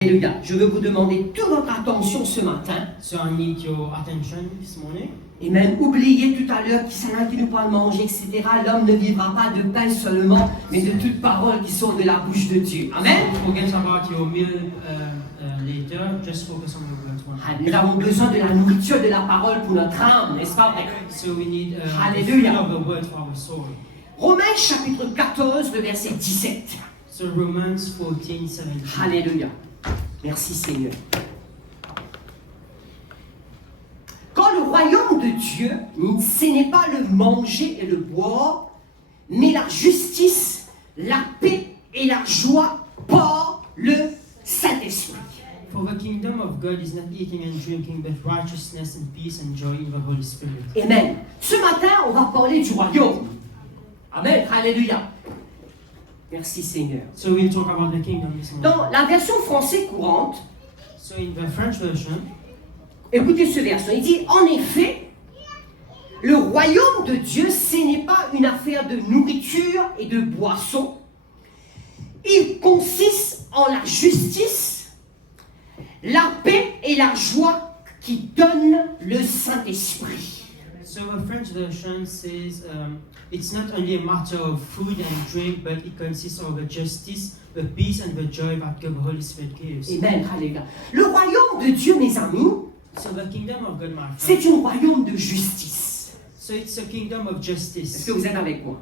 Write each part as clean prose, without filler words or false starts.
Alléluia. Je veux vous demander toute votre attention ce matin. So I need your attention this morning. Et même oubliez tout à l'heure qu'il s'en a qui nous parle manger, etc. L'homme ne vivra pas de pain seulement, mais de toute parole qui sort de la bouche de Dieu. Amen. Forget about your meal later. Just focus on your words one. Nous avons besoin de la nourriture de la parole pour notre âme, n'est-ce pas vrai? So we need the Hallelujah. food of the word for our soul. Romains chapitre 14, le verset 17. So Romans 14:17. Alléluia. Merci Seigneur. Quand le royaume de Dieu, ce n'est pas le manger et le boire, mais la justice, la paix et la joie par le Saint-Esprit. For the kingdom of God is not eating and drinking, but righteousness and peace and joy in the Holy Spirit. Amen. Ce matin, on va parler du royaume. Amen. Alléluia. Merci Seigneur. So we'll talk about the kingdom this morning. Dans la version française courante, So in the French version, écoutez ce verset. Il dit, en effet, le royaume de Dieu, ce n'est pas une affaire de nourriture et de boisson. Il consiste en la justice, la paix et la joie qui donnent le Saint-Esprit. so the French version says it's not only a matter of food and drink, but it consists of the justice, the peace, and the joy that the Holy Spirit gives. Amen, alléluia. Le royaume de Dieu, mes amis, So the kingdom of God, my c'est friend. un royaume de justice. So it's a kingdom of Est-ce justice. que vous êtes avec moi?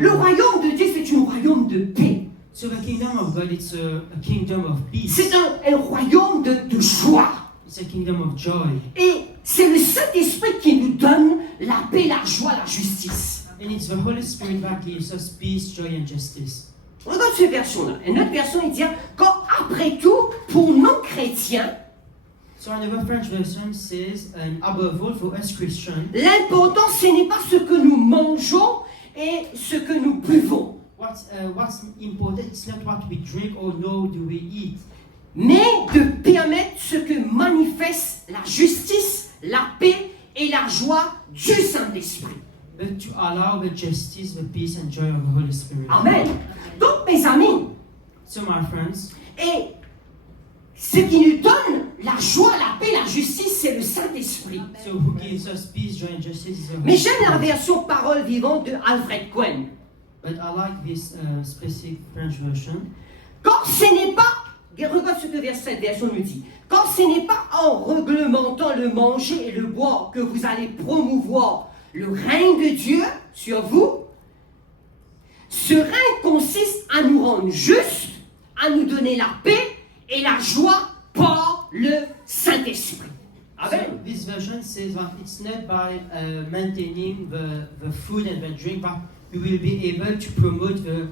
Le royaume de Dieu, c'est un royaume de paix. So the kingdom of God, it's a kingdom of peace. C'est un royaume de joie. It's a kingdom of joy. Et c'est le Saint-Esprit qui nous donne la paix, la joie, la justice. And it's the Holy Spirit that gives us peace, joy, and justice. Regarde cette version-là. Et notre version, il dit qu'après tout, pour nos chrétiens, So another French version says, and above all, for us Christians, l'important, ce n'est pas ce que nous mangeons et ce que nous buvons, what's important is not what we drink or nor do we eat, mais de permettre ce que manifeste la justice, la paix et la joie du Saint-Esprit. but to allow the justice, the peace, and joy of the Holy Spirit. Amen. Donc, mes amis, So my friends, et ce qui nous donne la joie, la paix, la justice, c'est le Saint-Esprit. so who gives us peace, joy, and justice is the Holy Mais j'aime la Spirit. version parole vivante de Alfred Cohen. But I like this specific French version. Quand ce n'est pas, regarde ce que cette version nous dit, quand ce n'est pas en réglementant le manger et le boire que vous allez promouvoir le règne de Dieu sur vous, ce règne consiste à nous rendre justes, à nous donner la paix et la joie par le Saint-Esprit. So Amen. this version says that it's not by maintaining the food and the drink, but we will be able to promote the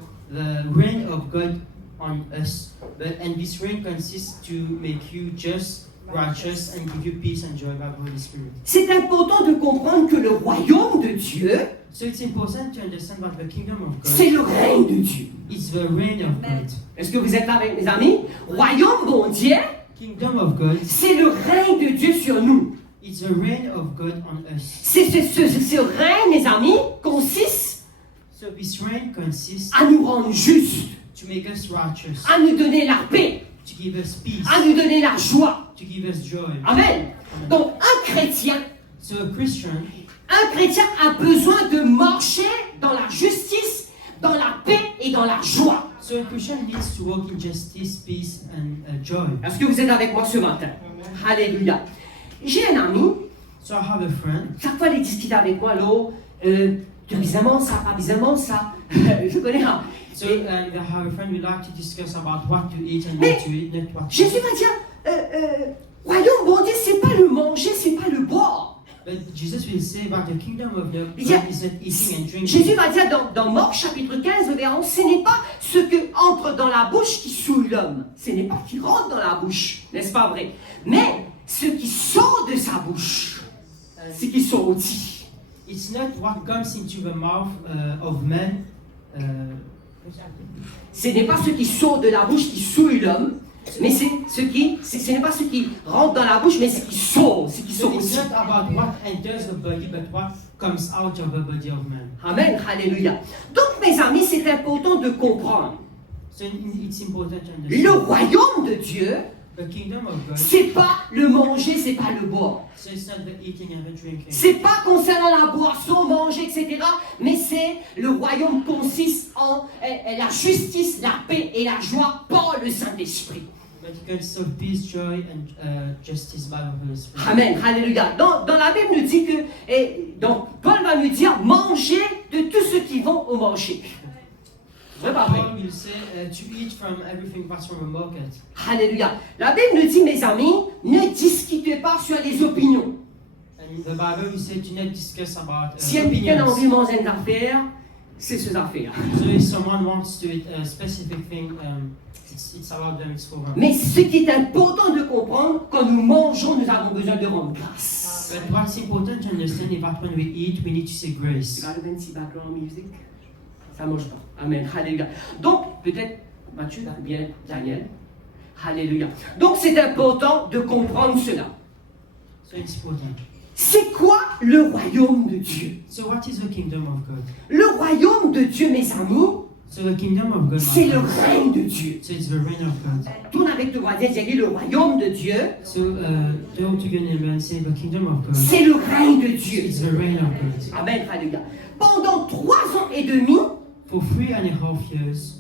reign of God on us. And this reign consists to make you just, righteous, and give you peace and joy by the Holy Spirit. C'est important de comprendre que le royaume de Dieu, So it's important to understand that the kingdom of God c'est le règne de Dieu. is the reign of God. Est-ce que vous êtes là avec mes amis? Royaume bon Dieu, Kingdom of God, c'est le règne de Dieu sur nous. it's the reign of God on us. Ce règne, mes amis, consiste So this reign consists à nous rendre justes, to make us righteous, à nous donner la paix, to give us peace, à nous donner la joie. to give us joy. Amen. Donc un chrétien So a Christian a besoin de marcher dans la justice, dans la paix et dans la joie. So a Christian needs to walk in justice, peace, and joy. Est-ce que vous êtes avec moi ce matin? Alléluia. J'ai un ami, So I have a friend. chaque fois il discute avec moi, là, tu as bizarrement ça, pas bizarrement ça. Je connais un. So I have a friend. We like to discuss about what to eat and Mais what to eat, not what to Jésus eat. va dire, royaume bon Dieu, c'est pas le manger, c'est pas le boire. But Jesus will say that the kingdom of God Il dit- is not eating and drinking. Jésus va dire dans Marc chapitre 15, verset 11, ce n'est pas ce que entre dans la bouche qui souille l'homme. Ce n'est pas ce qui rentre dans la bouche, n'est-ce pas vrai? Mais ce qui sort de sa bouche, ce qui sortit. It's not what comes into the mouth of man. Ce n'est pas ce qui sort de la bouche qui souille l'homme, mais ce n'est pas ce qui rentre dans la bouche, mais ce qui sort, ce qui So it's sortit. not about what enters the body, but what comes out of the body of man. Amen, alléluia. Donc mes amis, c'est important de comprendre. So it's important to Le understand. royaume de Dieu, The kingdom of God, C'est pas le manger, c'est pas le boire. so it's not the eating and the drinking. C'est pas concernant la boisson, manger, etc. Mais c'est le royaume consiste en la justice, la paix et la joie par le Saint-Esprit. But it consists of peace, joy, and justice by the Holy Spirit. Amen, alléluia. Dans la Bible nous dit que, et donc Paul va nous dire, mangez de tous ceux qui vont au marché. Vrai, pas vrai? Paul will say to eat from everything that's from a market. Alléluia. La Bible nous dit, mes amis, ne discutez pas sur les opinions. And the Bible will say to not discuss about Si quelqu'un a opinions. envie de manger une affaire, c'est ses affaires. So if someone wants to eat a specific thing, it's about them, it's for them. Mais ce qui est important de comprendre, quand nous mangeons, nous avons besoin de rendre grâce. But what's important to understand is that when we eat, we need to say Tu grace. vas le petit background music? Ça mange pas. Amen. Alléluia. Donc, peut-être, Mathieu, bien, Daniel. Alléluia. Donc, c'est important de comprendre cela. So it's important. C'est quoi le royaume de Dieu? So what is the kingdom of God? Le royaume de Dieu, mes amours, So the kingdom of God, c'est my le friends, règne de Dieu. so it's the reign of God. Tourne avec le voisin, dis le royaume de Dieu, So go together and say the kingdom of God. c'est le règne de Dieu. It's the reign of God. Amen. Alléluia. Pendant 3 ans et demi For 3.5 years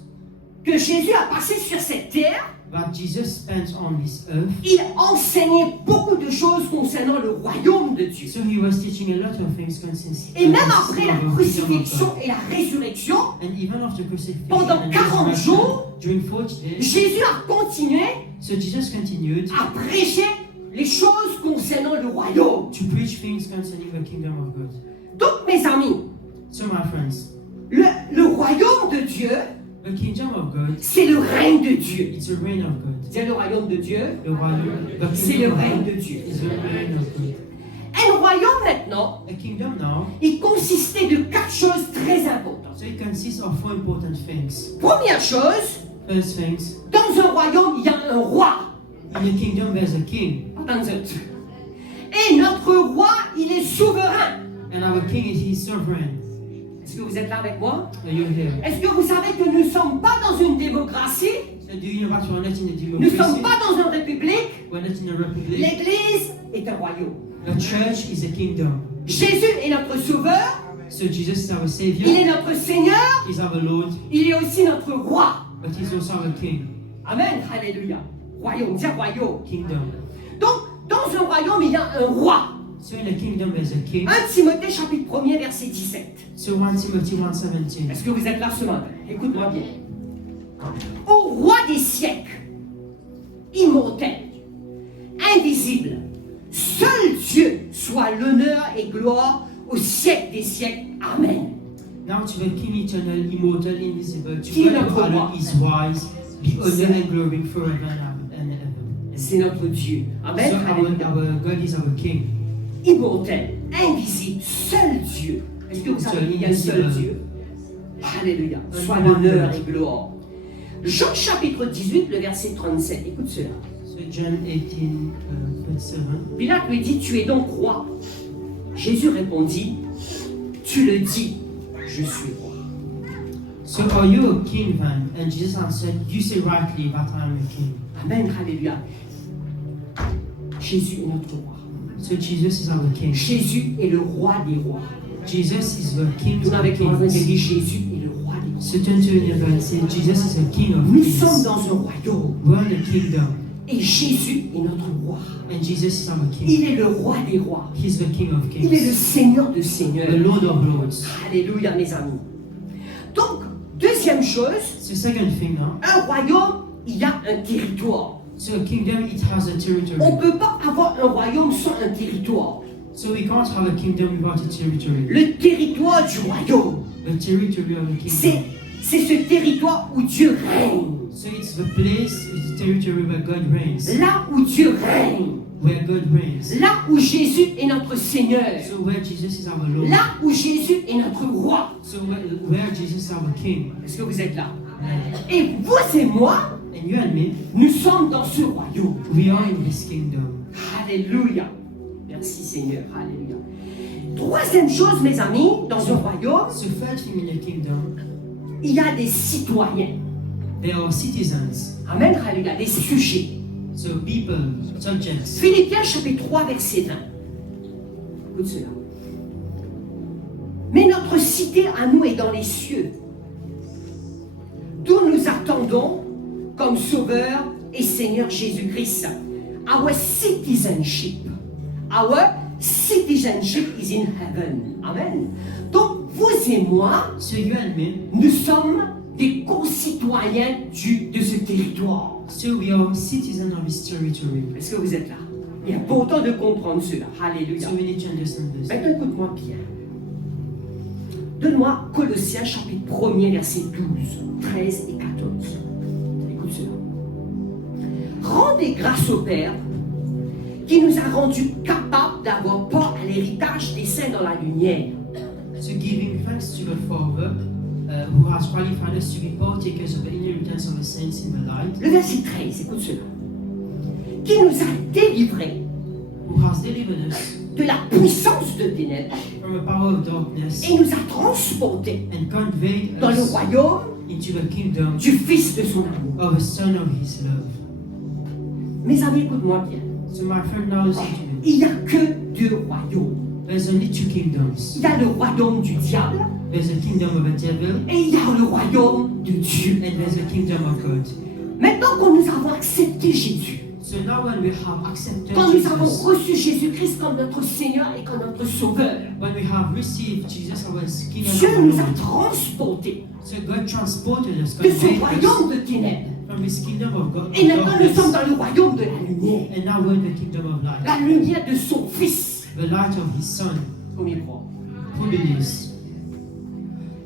que Jésus a passé sur cette terre, that Jesus spent on this earth, il enseignait beaucoup de choses concernant le royaume de Dieu. so he was teaching a lot of things concerning Et même après la crucifixion et la résurrection, And even after crucifixion pendant and 40 resurrection, jours, during 40 days, Jésus a continué so Jesus continued à prêcher les choses concernant le royaume. to preach things concerning the kingdom of God. Donc, mes amis, So my friends, le royaume de Dieu, the kingdom of God, c'est le règne de Dieu. it's the reign of God. C'est le royaume de Dieu, The royaume, the c'est kingdom le of règne God de Dieu. is the reign of God. Un royaume maintenant, A kingdom now, il consistait de 4 choses très importantes. so it consists of 4 important things. Première chose, First things, dans un royaume, il y a un roi. in a kingdom there's a king, Attendez. Et notre roi, il est souverain. and our king is sovereign. Est-ce que vous êtes là avec moi? Are you here? Est-ce que vous savez que nous ne sommes pas dans une démocratie? So do you know that we're not in a Nous ne sommes democracy? pas dans une république? We're not in a republic. L'Église est un royaume. The church is a kingdom. Jésus est notre sauveur, So Jesus is our il savior, est notre Seigneur, he's our Lord, il est aussi notre roi. but he's also our king. Amen, alléluia. Royaume, dire royaume. Kingdom. Donc, dans un royaume, il y a un roi. So in a kingdom there's a king. 1 Timothée chapitre 1er verset 17. So 1 Timothy 1:17. Est-ce que vous êtes là ce matin? Écoute-moi bien. Au roi des siècles, immortel, invisible, seul Dieu soit l'honneur et gloire au siècle des siècles. Amen. Now to the King eternal, immortal, invisible, to Qui est God notre the roi? Father is wise, be honor and glory forever and ever. C'est notre Dieu. Amen. So Alléluia. our God is our king. Immortel, invisible, seul Dieu. Est-ce que vous savez qu'il y a un seul Dieu? Alléluia. Soit l'honneur et gloire. Jean chapitre 18, le verset 37. Écoute cela. So John 18:37. Pilate lui dit, tu es donc roi. Jésus répondit, tu le dis, je suis roi. So are you a king then? And Jesus answered, you say rightly that I am a king. Amen, alléluia. Jésus est notre roi. So Jesus is our king. Jésus est le roi des rois. Jesus is the king Nous of avec les voisins, j'ai dit, kings. Jésus est le roi des rois. So turn to your neighbor and say, Jesus is a king of Nous sommes kings. dans un royaume We're in a kingdom. et Jésus est notre roi. And Jesus is our king. Il est le roi des rois. He's the king of Il est le kings. Seigneur de The seigneurs. Lord of lords. Alléluia, mes amis. Donc, deuxième chose, So second thing now. un royaume, il y a un territoire. So a kingdom, it has a On ne territory. peut pas avoir un royaume sans un territoire. So we can't have a kingdom without a territory. Le territoire du royaume, The territory of a c'est kingdom. ce territoire où Dieu règne. So it's the place, it's the territory where God reigns. Là où Dieu règne. Where God reigns. Là où Jésus est notre Seigneur. So where Jesus is our Lord. Là où Jésus est notre roi. So where Jesus is our king. Est-ce que vous êtes là? Et vous et moi, And you and me, nous sommes dans ce royaume. we are in this kingdom. Alléluia. Merci Seigneur. Alléluia. Troisième chose, mes amis, dans un royaume, So third thing in a kingdom, il y a des citoyens. there are citizens. Amen. Alléluia. Des sujets. So people, subjects. Philippiens chapitre 3, verset 20. Écoute cela. Mais notre cité à nous est dans les cieux, d'où nous attendons comme Sauveur et Seigneur Jésus-Christ. Our citizenship is in heaven. Amen. Donc, vous et moi, So you and me, nous sommes des concitoyens de ce territoire. so we are citizens of this territory. Est-ce que vous êtes là? Il y a important de comprendre cela. Alléluia. So we need to understand this. Maintenant, écoute-moi bien. Donne-moi Colossiens chapitre 1er, versets 12, 13 et 14. Écoute cela. Rendez grâce au Père qui nous a rendus capables d'avoir part à l'héritage des saints dans la lumière. So giving thanks to the Father, who has qualified us to be partakers of the inheritance of the saints in the light, Le verset 13, écoute cela. Qui nous a délivrés who has delivered us de la puissance de ténèbres from the power of darkness et nous a transportés and conveyed dans le us royaume into the kingdom du Fils de son amour. of the Son of His love. Mes amis, écoute-moi bien. So my friend, now listen to me. Il n'y a que deux royaumes. There's only two kingdoms. Il y a le royaume du diable There's the kingdom of the devil et il y a le royaume de Dieu. and there's the kingdom of God. Maintenant que nous avons accepté Jésus, So now when we have accepted quand nous avons Jesus, reçu Jésus-Christ comme notre Seigneur et comme notre Sauveur, when we have received Jesus as King Dieu and nous a Lord, transportés so God transported us, de ce conveyed us royaume de ténèbres. from His kingdom of God, Et maintenant nous sommes darkness, dans le royaume de la lumière. and now we're in the kingdom of light, La lumière de son Fils. the light of His Son. Combien de fois? Who believes?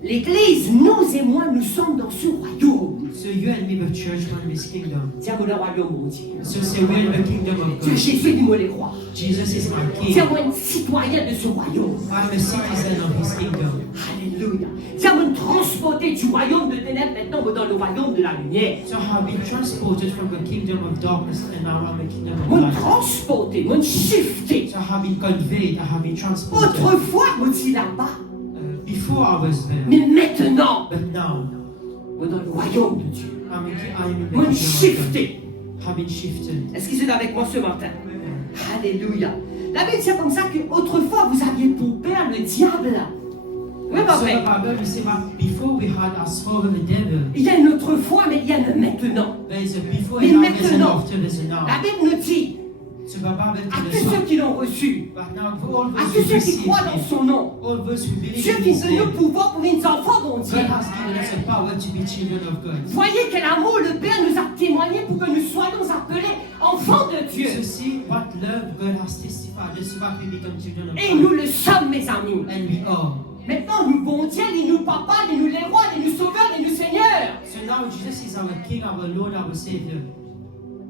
L'Église, nous et moi, nous sommes dans ce royaume. So you and me, the church, we're in this kingdom. Tiens-moi le royaume, mon Dieu. So say we're in the kingdom of Dieu God. Jésus, dis-moi les croire. Jesus is my King. Tiens-moi un citoyen de ce royaume. I'm a citizen of His kingdom. Alléluia. Tiens-moi me transporter du royaume de ténèbres maintenant dans le royaume de la lumière. So I have been transported from the kingdom of darkness and now I'm in the kingdom of Me light. transporter, me shifter. So I have been conveyed, I have been transported. Autrefois, me dit là-bas. Before I was there, Mais maintenant, but now me dans le royaume de Dieu. I'm in the Me kingdom of shifter. God. Have been shifted. Est-ce qu'ils sont avec moi ce matin? Alléluia. La Bible dit comme ça qu'autrefois vous aviez pour père le diable. Oui, ma So the frère. Bible we say that before we had as father the devil. Il y a une autre fois, mais il y a le maintenant. There is a before Mais and now, there's an maintenant, after, there's a now. la Bible nous dit So the Bible à tells tous us ceux qui l'ont reçu, but now for all à those tous who ceux qui receive croient dans Him, son nom, all those who believe Dieu in qui His donne le name, pouvoir pour les enfants dont Dieu. God has given us a power to be children of God. Voyez quel amour le Père nous a témoigné pour que nous soyons appelés enfants de Dieu. So see what love God has testified us so that we become children of Et God. nous le sommes, mes amis. And we are. Maintenant, nous bon Dieu, ni nous papa, ni nous les rois, ni nous sauveurs, ni nous seigneurs. So now Jesus is our King, our Lord, our Savior.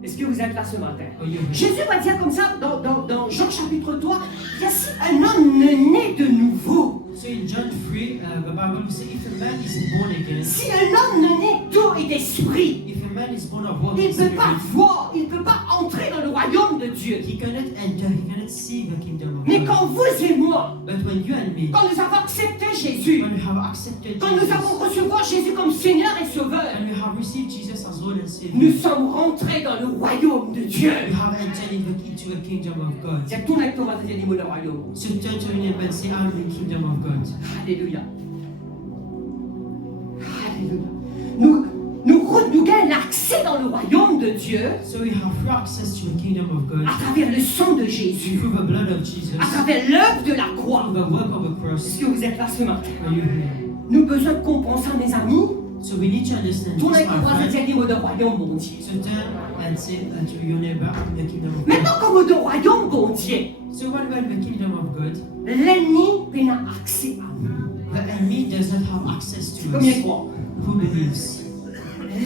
Est-ce que vous êtes là ce matin? Are you here? Jésus va dire comme ça dans Jean chapitre 3, il y a si un homme né de nouveau, So in John 3, the Bible will say, if a man is born again, si un homme né d'eau et d'esprit, if a man is born of water il and ne peut pas spirit, voir, il ne peut pas entrer dans le royaume de Dieu. he cannot enter, he cannot see the kingdom of Mais God. quand vous et moi, But when you and me, quand nous avons accepté Jésus, when we have accepted quand nous Jesus, avons recevoir Jésus comme Seigneur et Sauveur, when we have received Jesus as Lord and Savior, nous sommes rentrés dans le royaume de Dieu. we have entered into the kingdom of God. C'est tout avec ton baptême du mot le royaume. So turn to your neighbor and say, I'm in the kingdom of God. Alléluia. Alléluia. Nous gagnons l'accès dans le royaume de Dieu So we have free access to the kingdom of God à travers le sang de Jésus, through the blood of Jesus, à travers l'œuvre de la croix. through the work of the Est-ce cross. que vous êtes là ce matin? Are you here? Nous avons besoin de comprendre ça, mes amis. So we need to understand Ton this, avec my moi, friend. c'est dire de royaume, bon Dieu. So turn and say to your neighbor, I'm in the kingdom of God. Maintenant, comme de royaume, bon Dieu, So when we're in the kingdom of God, l'ennemi n'a accès à nous. the enemy does not have access to Combien de us. fois? Who believes?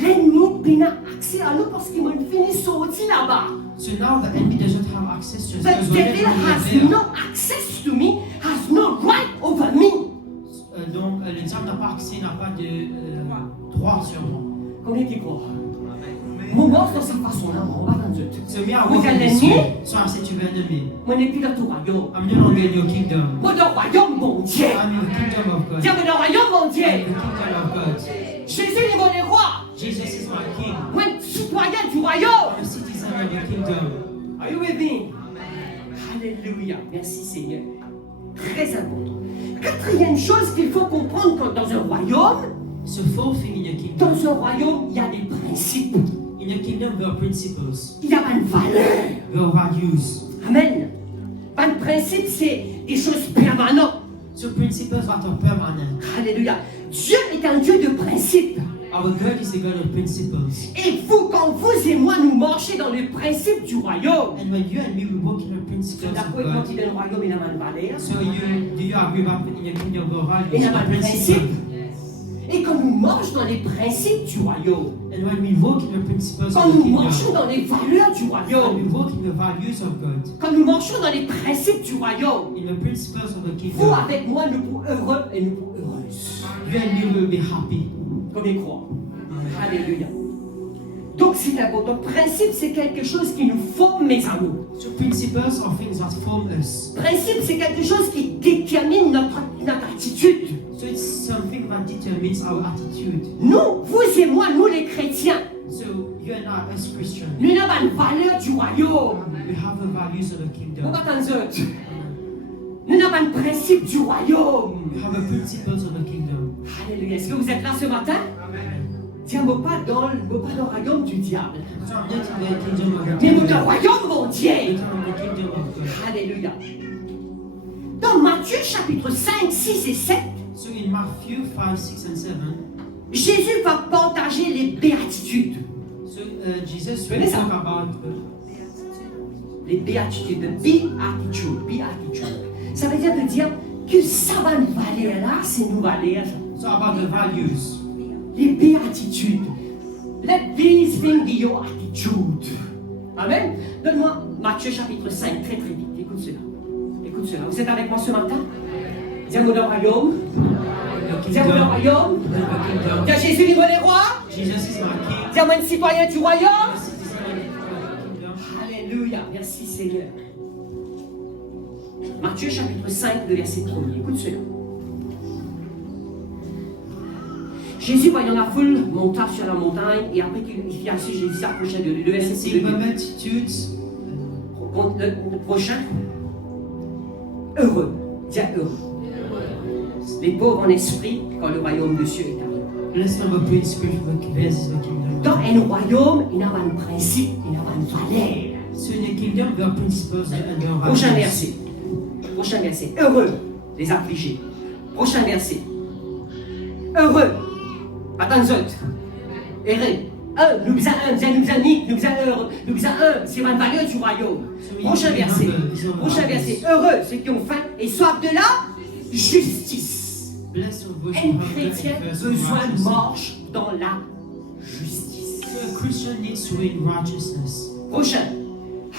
L'ennemi n'a accès à nous parce qu'il m'a fini sorti là-bas. So now the enemy does not have access to us The because we're devil has there. no access to me, has no right over me. Donc le diable n'a pas accès, n'a pas de droit sur moi. Combien qui croient? Mon boss de cette façon-là, on va dans Dieu. So me, I Vous walk in êtes this l'ennemi? way. So I say to the enemy, Moi, je n'ai plus dans ton royaume. I'm no longer in your kingdom. Moi, dans le royaume, mon Dieu. I'm in the kingdom of God. Tiens, mais dans le royaume, mon Dieu. I'm in the kingdom of God. Jésus est mon roi. Jesus is my king. Moi, citoyen du royaume. I'm a citizen of the kingdom. Are you with me? Alléluia. Merci Seigneur. Très important. Quatrième chose qu'il faut comprendre quand dans un royaume, So fourth thing in the kingdom. dans un royaume, il y a des principes. In the kingdom there are principles. Il y a une valeur. There are values. Amen. Pas de principe, c'est des choses permanentes. So principles that are permanent. Alléluia. Dieu est un Dieu de principes. Our God is a God of principles. Et vous, quand vous et moi, nous marchons dans les principes du royaume, And when you and me we walk in the principles of d'accord, quand God. il est le royaume, il a une valeur. So do you agree that in the kingdom there are Il y values a and un principe. principles? Et quand nous marchons dans les principes du royaume, And when we walk in the principles quand of the nous kingdom, marchons dans les valeurs du when we royaume, walk in the values of God, quand nous marchons dans les principes du royaume, in the principles of the vous kingdom, avec moi, nous serons heureux et nous serons heureuses. you and me will be happy. Combien croient? Alléluia. Donc c'est important. Principe, c'est quelque chose qui nous forme, mes amis. So principles are things that form us. Principe, c'est quelque chose qui détermine notre attitude. So it's something that determines our attitude. Nous, vous et moi, nous les chrétiens, So you and I as Christians, nous avons une valeur du royaume. we have the values of the kingdom. Pourquoi tant d'autres? Nous avons un principe du royaume. We have the principles of the kingdom. Alléluia. Est-ce que vous êtes là ce matin? Tiens-moi pas dans le royaume du diable, So I'm not in the kingdom of the mais dans devil, le royaume mon but Dieu. in the kingdom of God. Alléluia. Dans Matthieu chapitre 5, 6 et 7, So in Matthew 5, 6 and 7, Jésus va partager les béatitudes. so Jesus Connais will ça? talk about Les béatitudes, béatitude, béatitude. Ça veut dire que ça va nous valer là, c'est nous valer. so about the values. Les béatitudes. Let these things be your attitude. Amen. Donne-moi Matthieu chapitre 5, très très vite. Écoute cela. Écoute cela. Vous êtes avec moi ce matin? Dis-moi le royaume. The Dis-moi le kingdom. royaume. The kingdom. Dis Jésus libre les rois. Jesus is my king. Dis-moi un citoyen du royaume. The citizen of the kingdom. Alléluia. Merci Seigneur. Matthieu chapitre 5, le verset 1er. Écoute cela. Jésus, voyant la foule, monta sur la montagne et après qu'il fit assis, Jésus s'approcha de lui. Le verset Seeing the 2. multitudes, Le prochain. Heureux. Dis heureux. Les pauvres en esprit, quand le royaume de cieux est arrivé. blessed are the poor in spirit, for theirs is the kingdom. Dans un royaume, il y a un principe, il y a une valeur. So in the kingdom there are principles and there are Prochain values. verset. Prochain verset. Heureux, les affligés. Prochain verset. Heureux. Attends, autres. Heureux. Nous heureux. C'est une valeur du royaume. Prochain verset. Prochain verset. Heureux ceux qui ont faim et soif de la justice. Blessed are those who Un have chrétien faith and thirst besoin for de righteousness. marche dans la justice. So a Christian needs to win righteousness. Prochain.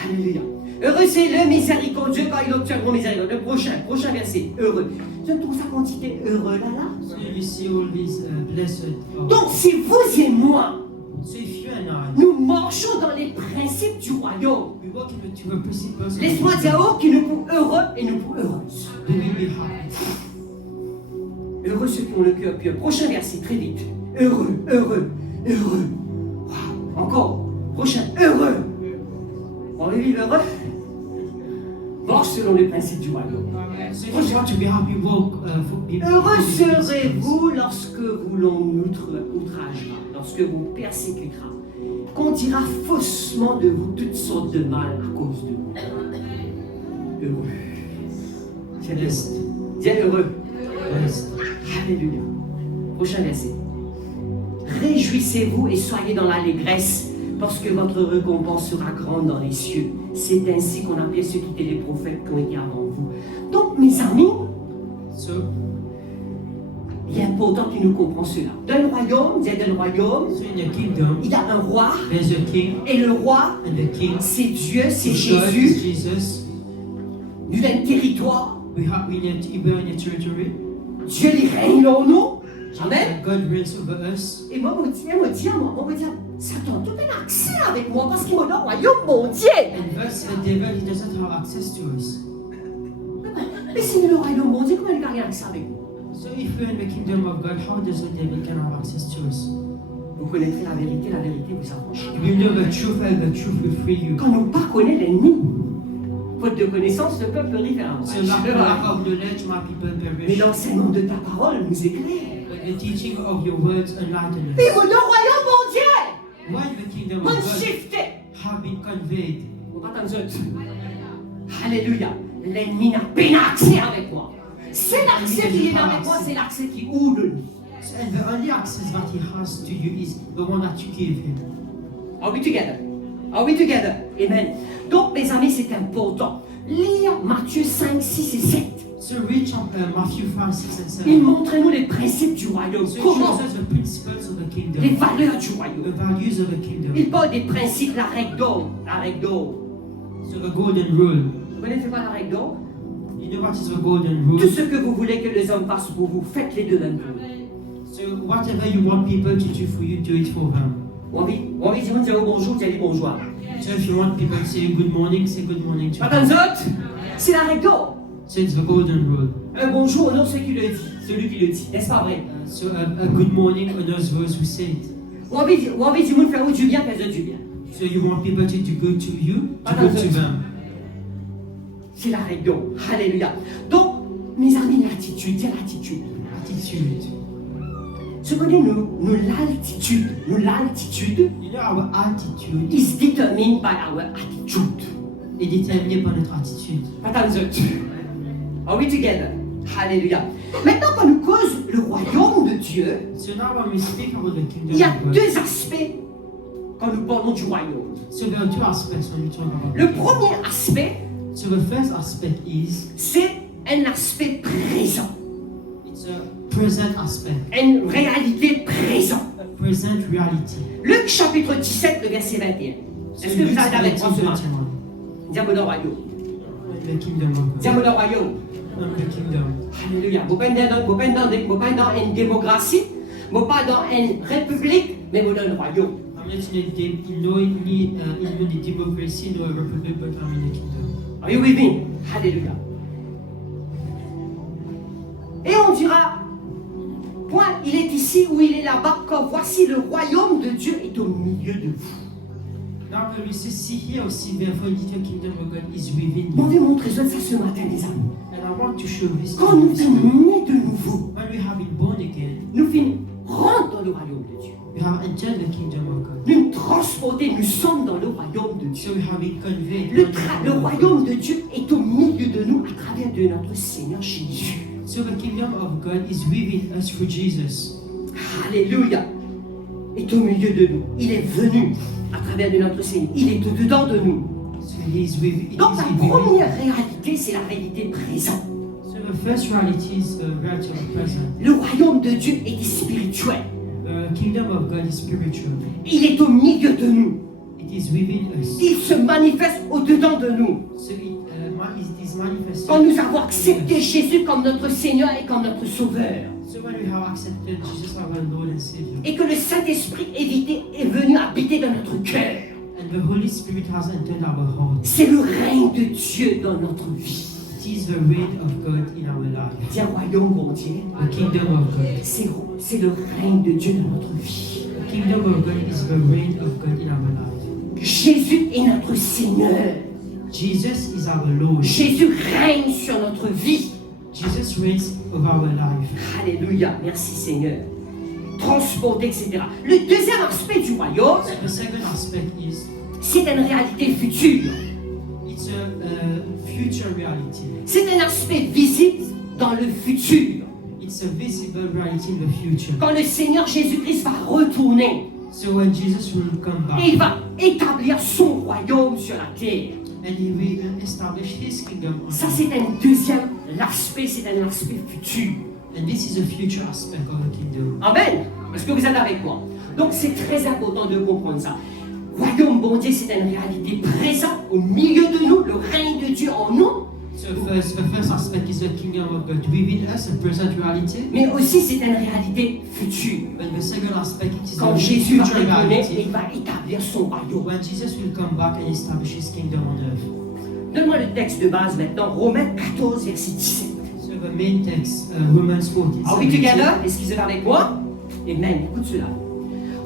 Alléluia. Heureux c'est le miséricordieux quand ils obtiendront miséricorde. Le prochain verset. Heureux. Je trouve ça quantité heureux là. So you see all these blessed. Donc si vous et moi, So if you and I, nous marchons dans les principes du royaume, we walk into the principles of the laisse-moi kingdom, dire que nous sommes heureux et nous sommes heureuses. we will be happy. Heureux ceux qui ont le cœur pur. Prochain verset, très vite. Heureux, heureux, heureux. Wow. Encore. Prochain, heureux. On va vivre heureux. Marche selon les principes du royaume. So if you want to be happy, walk be Heureux for the serez-vous lorsque vous l'on outragera, lorsque vous persécutera, qu'on dira faussement de vous toutes sortes de mal à cause de vous. Heureux. Tiens, Blessed. Tiens, heureux. Blessed. Alléluia. Prochain verset. Réjouissez-vous et soyez dans l'allégresse, parce que votre récompense sera grande dans les cieux. C'est ainsi qu'on appelait ceux qui étaient les prophètes qui ont été avant vous. Donc, mes amis, So, il est important que nous comprenions cela. Dans le royaume, so in the kingdom, il y a un roi, there's a king, et le roi, and the king c'est Dieu, c'est is God, is Jésus. Jesus. Nous avons un territoire, We need to be in a territory. Dieu les règne en nous. Amen. And God reigns over us. Et moi, on me dit, Satan, tu as un accès avec moi parce qu'il me donne le royaume, mon Dieu. And thus the devil, he doesn't have access to us. Mais si le royaume, mon Dieu, comment il n'a rien accès avec nous? So if we're in the kingdom of God, how does the devil can have access to us? vous connaîtrez la vérité vous affranchira. You will know the truth and the truth will free you. Quand on ne pas connaît l'ennemi, faute de connaissance, le peuple périt. So lack of knowledge, my people Mais perish. l'enseignement de ta parole nous éclaire. But the teaching of your words enlighten us. Vive le royaume mondial! When the kingdom of On God shifté! have been conveyed, Alléluia. L'ennemi n'a pas accès avec moi. C'est l'accès qui est avec moi, c'est l'accès qui ouvre le lit. and the only access that he has to you is the one that you give him. Are we together? Are we together? Amen. Donc, mes amis, c'est important. Lire Matthieu 5, 6 et 7. So read Matthew 5, 6 and 7. Il montre-nous les principes du royaume. So it Comment? shows us the principles of the kingdom. Les valeurs du The royaume. values of the kingdom. Il parle des principes, la règle d'or. La règle d'or. So the golden rule. Vous connaissez pas la règle d'or? You know what is the golden Tout rule? ce que vous voulez que les hommes fassent pour vous, faites-les de même pour vous. So whatever you want people to do for you, do it for them. On dit bonjour, tu as dit bonjour. So if you want people to say good morning to them. Attends, autres, c'est la règle d'or. So it's the golden rule. Un bonjour honore celui qui le dit, n'est-ce pas vrai? So a good morning honors those who say it. On dit du monde faire du bien, faire du bien. So you want people to do good to you, to Attends, good to them. C'est la règle d'or. Alléluia. Donc, mes amis, l'attitude, c'est l'attitude. Attitude. Ce qu'on dit, l'altitude, You know our attitude is determined by our attitude. est déterminée par notre attitude. Attends, autres. Are we together? Alléluia. Maintenant, quand nous cause le royaume de Dieu, So now when we speak about the kingdom il y a of God, deux aspects quand nous parlons du royaume. so there are two aspects when we talk about Le the kingdom. premier aspect, So the first aspect is c'est un aspect présent, it's a present aspect, une réalité présente. a present reality. Luc chapitre 17, le verset 21. So Est-ce que vous Luke êtes avec moi ce 17, matin? 21. Diable de royaume. The kingdom of God. Diable de royaume. The kingdom. Alléluia. Vous pas dans une démocratie, vous pas dans une république, mais vous dans le royaume. I'm not in the democracy, no republic, but I'm in the kingdom. Are you with me? Alléluia. Et on dira, point, il est ici ou il est là-bas, quand voici le royaume de Dieu est au milieu de vous. Now when we say, see here or see there, for the kingdom of God is within On you. veut montrer ça ce matin, les amis. And I want to show this Quand to nous you. sommes nés de nouveau, When we have been born again, nous rentrons dans le royaume de Dieu. we have entered the kingdom of God. Nous transportés, nous sommes dans le royaume de Dieu. So we have been conveyed. Le royaume de Dieu est au milieu de nous à travers de notre Seigneur Jésus. So the kingdom of God is within us through Jesus. Alléluia. Est au milieu de nous. Il est venu à travers de notre Seigneur. Il est au-dedans de nous. So he is within. Donc la première réalité, c'est la réalité présente. So the first reality is the reality of the present. Le royaume de Dieu est spirituel. The kingdom of God is spiritual. Il est au milieu de nous. It is within us. Il se manifeste au-dedans de nous. So it is manifested. Quand nous avons accepté Jésus comme notre Seigneur et comme notre Sauveur. So when we have accepted Jesus as our Lord and Savior, Et que le Saint-Esprit est venu habiter dans notre cœur. and the Holy Spirit has entered our heart, C'est le règne de Dieu dans notre vie. it is the reign of God in our life. C'est un royaume mondial. The kingdom of God. C'est le règne de Dieu dans notre vie. The kingdom of God is the reign of God in our life. Jésus est notre Seigneur. Jesus is our Lord. Jésus règne sur notre vie. Jesus reigns over our life. Alléluia. Merci Seigneur. Transporté, etc. Le deuxième aspect du royaume, The second aspect is c'est une réalité future. it's a future reality. C'est un aspect visible dans le futur. It's a visible reality in the future. Quand le Seigneur Jésus-Christ va retourner So when Jesus will come back et il va établir son royaume sur la terre. and he will establish his kingdom on Ça, earth. c'est un deuxième aspect, c'est un aspect futur. And this is a future aspect of the kingdom. Amen. Est-ce que vous êtes avec moi? Donc, c'est très important de comprendre ça. Royaume bon Dieu, c'est une réalité présente au milieu de nous, le règne de Dieu en nous, So the first aspect is the kingdom of God within us, a present reality. mais aussi c'est une réalité future. But the second aspect is Quand the Jésus va future retourner, reality. il va établir son royaume. When Jesus will come back and establish his kingdom on earth. Donne-moi le texte de base maintenant, Romains 14, verset 17. So the main text, Romans 14. Are we together? Est-ce qu'ils sont avec moi? Amen. Écoute cela.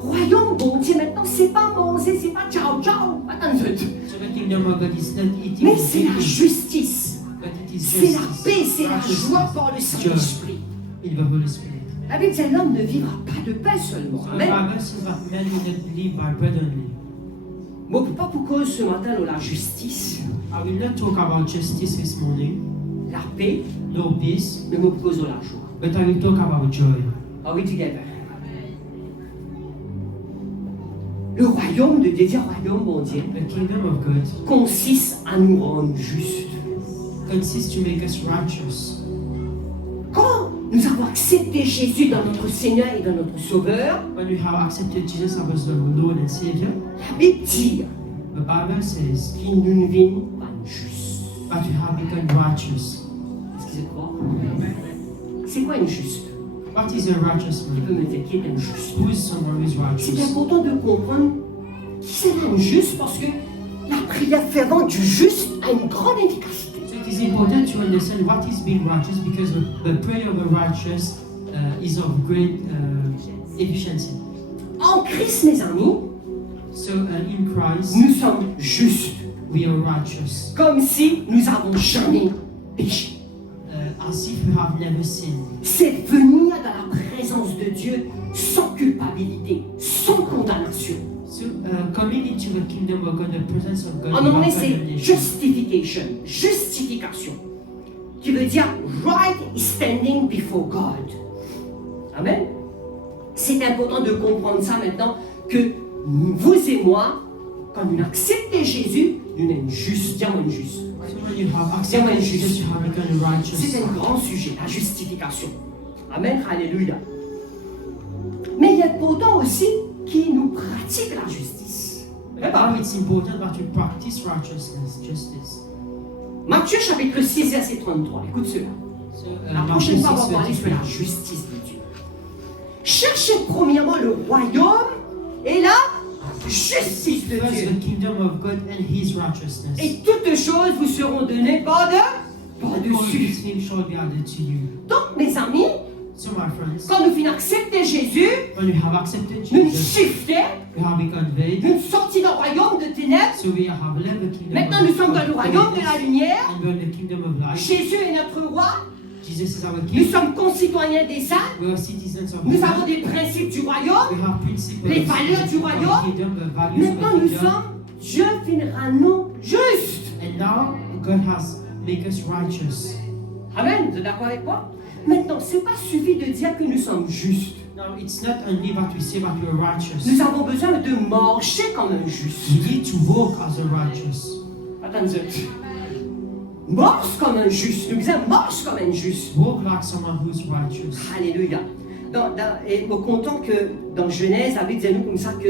royaume, bon Dieu, maintenant, c'est pas manger, c'est pas ciao, ciao. Attends, So the kingdom of God is not eating mais and c'est la drinking, justice. but it is C'est la justice, paix, c'est la righteousness, joie par le Saint-Esprit. in the Holy Spirit. La Bible dit l'homme ne vivra pas de pain seulement. So the Amen. Bible says that man will not live by bread only. Bon, pas pour cause ce matin de la justice, I will not talk about justice this morning, la paix, no peace, mais pour cause de la joie. but I will talk about joy. Are we together? Le royaume de Dieu, royaume mondial, The kingdom of God consiste à nous rendre justes. consists to make us righteous. Quand nous avons accepté Jésus dans notre Seigneur et dans notre Sauveur, When we have accepted Jesus as our Lord and Savior, la Bible dit the Bible says qu'il nous ne vîmes pas justes. that we have become righteous. Excusez-moi. C'est quoi une juste? What is a righteous Tu peux man? me dire qui est un juste? Who is someone who is C'est righteous? important de comprendre qui c'est un juste parce que la prière fervente du juste a une grande efficacité. So it is important to understand what is being righteous because the prayer of the righteous is of great efficiency. En Christ, mes amis, So in Christ, nous sommes justes, we are righteous, comme si nous avons jamais péché. as if we have never sinned. C'est venir dans la présence de Dieu sans culpabilité, sans condamnation. So coming into the kingdom of God, the presence of God, En anglais, without c'est condemnation. justification, justification, qui veut dire right standing before God. Amen. C'est important de comprendre ça maintenant que vous et moi, quand nous acceptons Jésus, nous sommes justes. Dis-moi juste. So when you have accepted Jesus, you have become righteous. C'est un grand sujet, la justification. Amen. Alléluia. Mais il est important aussi qu'il nous pratique la justice. But now it's important that we practice righteousness, justice. Matthieu chapitre 6, verset 33. Écoute cela. So La Matthew prochaine fois, on va 6, parler sur la 33. justice de Dieu. Cherchez premièrement le royaume et la justice de First, Dieu. the kingdom of God and His righteousness. Et toutes choses vous seront données All par-dessus. these things shall be added to you. Donc, mes amis, So, my friends, quand nous finissons d'accepter Jésus, when we have accepted nous Jesus, shifter, we have become conveyed. nous sortis dans le royaume de ténèbres. So we have left the kingdom Maintenant, of nous sommes dans le royaume de la lumière. and we're in the kingdom of light. Jésus est notre roi. Jesus is our Nous king. sommes concitoyens des saints. We are citizens of Nous the avons kingdom. des principes du royaume. We have principles les of valeurs du the royaume. kingdom, the values of Maintenant, the nous kingdom. sommes, Dieu finira nous justes. And now God has made us righteous. Amen. Vous êtes d'accord avec moi? Maintenant, ce n'est pas suffit de dire que nous sommes justes. Now it's not only that we say that we are righteous. Nous avons besoin de marcher comme un juste. We need to walk as a righteous. Attendez. Marche comme un juste. Nous disons marche comme un juste. Walk like someone who's righteous. Alléluia. Et au content que dans Genèse, avec dit nous comme ça que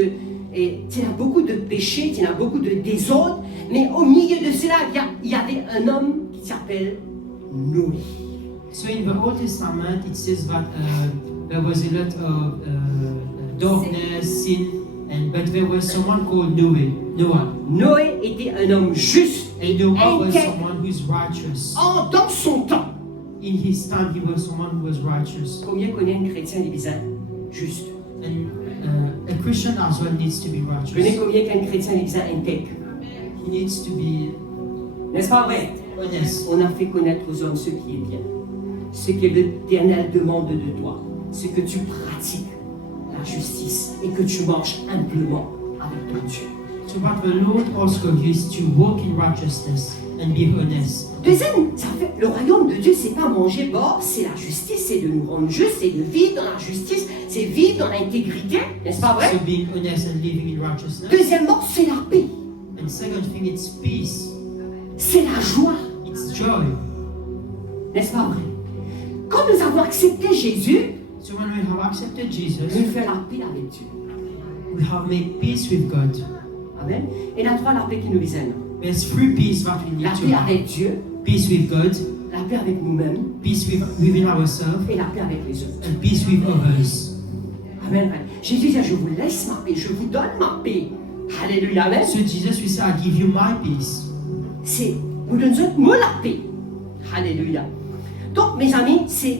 il y a beaucoup de péchés, il y a beaucoup de désordre, mais au milieu de cela, il y avait un homme qui s'appelle Noé. So in the Old Testament, it says that there was a lot of darkness, sin, but there was someone called Noah. Noé était un homme juste And Noah was intègre. someone who's righteous. Dans son temps. In his time, he was someone who was righteous. Combien connaît un chrétien divin juste? And a Christian as well needs to be Connaît righteous. combien qu'un chrétien divin intègre? He needs to be N'est-ce pas vrai? honest. On a fait connaître aux hommes ce qui est bien. Ce que l'Éternel demande de toi, c'est que tu pratiques la justice et que tu marches humblement avec ton Dieu. So what the Lord asks of you is to walk in righteousness and be honest. Deuxième, ça fait, le royaume de Dieu, c'est pas manger, boire, c'est la justice, c'est de nous rendre justes, c'est de vivre dans la justice, c'est vivre dans l'intégrité, n'est-ce pas vrai? So being honest and living in righteousness. Deuxièmement, c'est la paix, And second thing, it's peace. c'est la joie, It's joy. n'est-ce pas vrai? Quand nous avons accepté Jésus, So when we have accepted Jesus, nous faisons la paix avec Dieu. we have made peace with God. Amen. Et la trois, la paix qui nous vient. There's three peace that we La need paix to have. avec Dieu, Peace with God, la paix avec nous-mêmes peace within ourselves, et la paix avec les autres. and peace with others. Amen. Jésus dit, je vous laisse ma paix, je vous donne ma paix. Alléluia. Amen. So Jesus will say, I give you my peace. C'est, vous donnez moi la paix. Alléluia. Donc, mes amis, c'est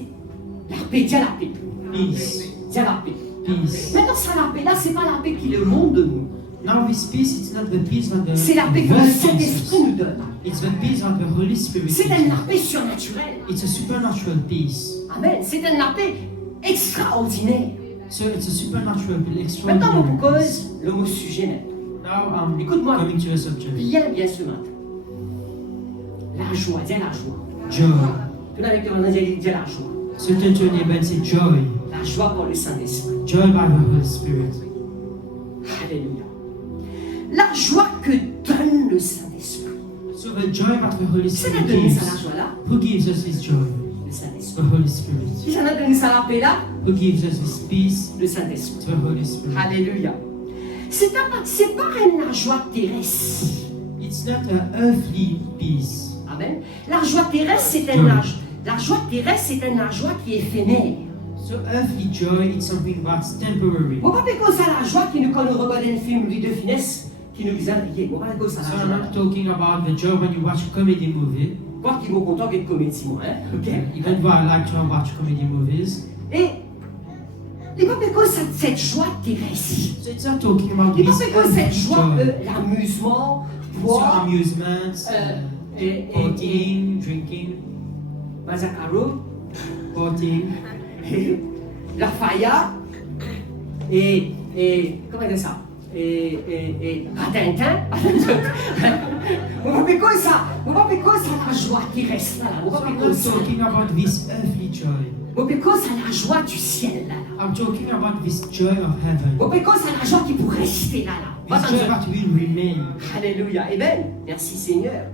la paix, dis la paix. Peace. Dis la paix. peace. Maintenant, ça, la paix-là, c'est pas la paix qui le monde nous. Now this peace, it's not the peace that the C'est la paix que world le gives Saint-Esprit us. nous donne. It's the peace that the Holy Spirit C'est gives une us. paix surnaturelle. It's a supernatural peace. Amen. C'est une paix extraordinaire. So it's a supernatural, Maintenant, extraordinary on peace. cause le mot sujet maintenant. Now I'm Écoute-moi. coming to the subject. Bien ce matin. La joie, dis la joie. Joy. Tout avec tes voisins, dis la joie. So turn to your neighbor and say joy. La joie pour le Saint-Esprit. Joy by the Holy Spirit. Alléluia. La joie que donne le Saint-Esprit. So the joy that the Holy Qui ça a Spirit donné ça, la gives. joie-là? Who gives us this joy? Le The Saint-Esprit. Holy Spirit. Qui ça a donné ça, la paix-là? Who gives us this peace? Le Saint-Esprit. The Holy Spirit. Alléluia. C'est pas une joie terrestre. It's not an earthly peace. Amen. La joie terrestre, c'est une la joie terrestre, c'est une joie qui est éphémère. So earthly joy, it's something that's temporary. On va pas cause à la joie qui nous, quand nous regardons un film de finesse, qui nous vient rier. On va pas cause à So la I'm joie. not talking about the joy when you watch a comedy movie. Voir qu'ils vont content d'être comédie, moi, hein. Ok. Even though I like to watch comedy movies. Et il va pas cause à cette joie terrestre. So it's not talking about Il va this pas cause cette earthly joie, joy. l'amusement, So boire, amusements, et partying, drinking, Mazzacaro, partying, et la faya, et comment dire ça? Et Tintin. On va pas cause ça. On va pas cause à la joie qui reste là. On va So pas I'm cause not ça. talking about this earthly joy. On va pas cause à la joie du ciel là. I'm talking about this joy of heaven. On va pas cause à la joie qui pourrait rester là. This joy that will remain. Alléluia. Amen. Merci Seigneur.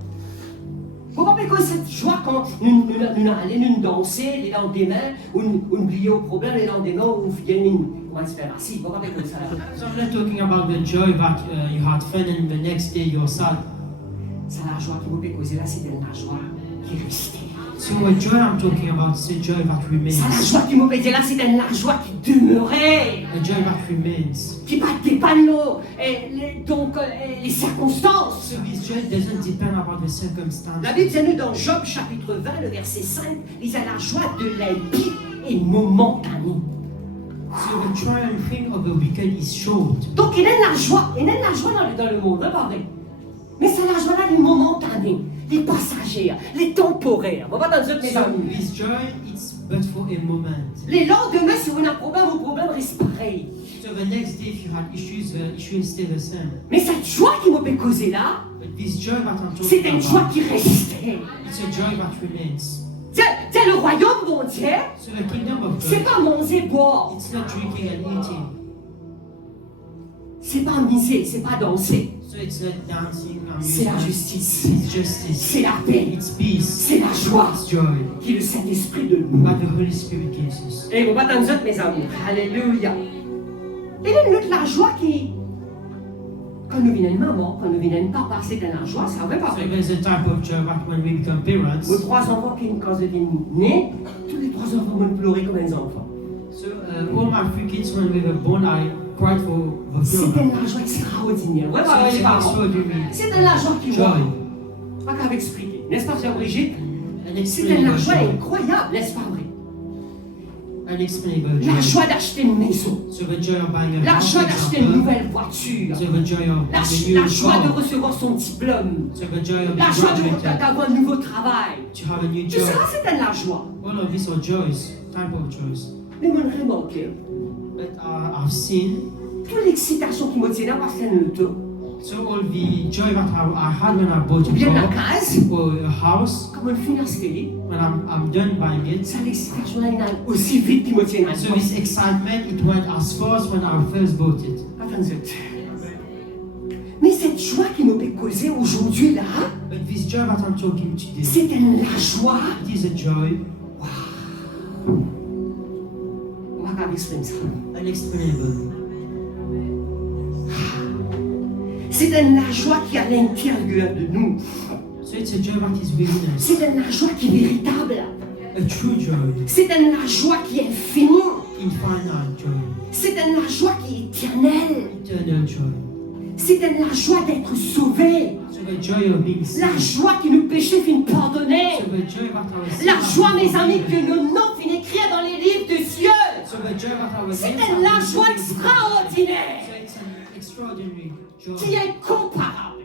On va pas cause cette joie quand nous allons nous danser les lendemains, ou nous oublier au problème les lendemains, ou nous viennent on va se faire assis. On va pas cause ça là. So I'm not talking about the joy that you had fun and the next day you're sad. C'est la joie qui vous peut causer là, c'est la joie qui est restée. So the joy I'm talking about is a joy that remains. C'est la joie qui vous peut dire là, c'est la joie qui demeurait. A joy that remains. Qui battait pas l'eau, les circonstances. So this joy doesn't depend about the circumstances. La Bible dit nous dans Job chapitre 20, le verset 5, il y a la joie de l'impie est momentanée. So the triumphing of the wicked is short. Donc il y a la joie dans le monde, hein, pas vrai? Mais c'est la joie là, les momentanés, les passagers, les temporaires. On va pas dans le mes So amis. this joy, it's but for a moment. Les lendemains, si vous avez un problème, vos problèmes restent pareils. So the next day, if you had issues, the issue stay the same. Mais cette joie qui m'a fait causer là, But this joy that I'm c'est talking une joie about, qui restait. it's a joy that remains. C'est le royaume, mon Dieu. So the kingdom of C'est God, pas manger, boire. it's not drinking and eating. C'est pas miser, c'est pas danser. So it's not dancing, C'est la amusement. justice. It's justice. C'est la paix. It's peace. C'est la joie It's joy qui est le Saint-Esprit de nous. that the Holy Spirit gives us. Et on va dans autres, mes amis. Alléluia. Et là, nous, la joie qui. Quand nous venons de maman, quand nous venons de papa, c'est la joie, ça va pas So vrai. there's a type of joy that when we become parents. Vos trois enfants qui, quand ils viennent nés, tous les trois enfants vont pleurer comme des enfants. So all my three kids when we were born, I cried for the C'est funeral. une joie extraordinaire. Ouais, So pas it's vrai, an pas extraordinary C'est une joie qui joy. voit. Pas qu'à expliquer. N'est-ce pas, chère Brigitte? An C'est une explainable joie joy. incroyable, n'est-ce pas vrai? Unexplainable La joy. joie d'acheter une maison. So the joy of buying a La house, joie for d'acheter une example. nouvelle voiture. So the joy of La buying a new joie de car. recevoir son diplôme. So the joy of La being joie graduated. d'avoir un nouveau travail. To have a new Tout job. ça, c'est la joie. All of these are joys, type of joys. Mais moi, je remarque, But I've seen, toute l'excitation qui me tient là, parce qu'elle le tôt. so all the joy that I had when I bought Ou bien la a car case, or a house, comme on finit à se payer. when I'm done buying it. Ça, l'excitation là, il y en a aussi vite qui me tient là. So this excitement, it went as far as when I first bought it. Attendez. Mais cette joie qui me fait causer aujourd'hui là, But this joy that I'm talking today, c'est la joie. it is a joy On va pas exprimer ça. unexplainable. C'est la joie qui est à l'intérieur de nous. So it's a joy that is within us, C'est la joie qui est véritable. a true joy, C'est la joie qui est infinie. infinite joy, C'est la joie qui est éternelle. eternal joy. C'est la joie d'être sauvé. So the joy of being La saved. joie que nos péchés finissent pardonnés. So the joy that our sins La are joie, mes amis, forgiven. que nos noms finissent écrits dans les livres de Dieu. So the the joy of our C'était lives, la joie extraordinaire so it's an extraordinary joy. qui est incomparable.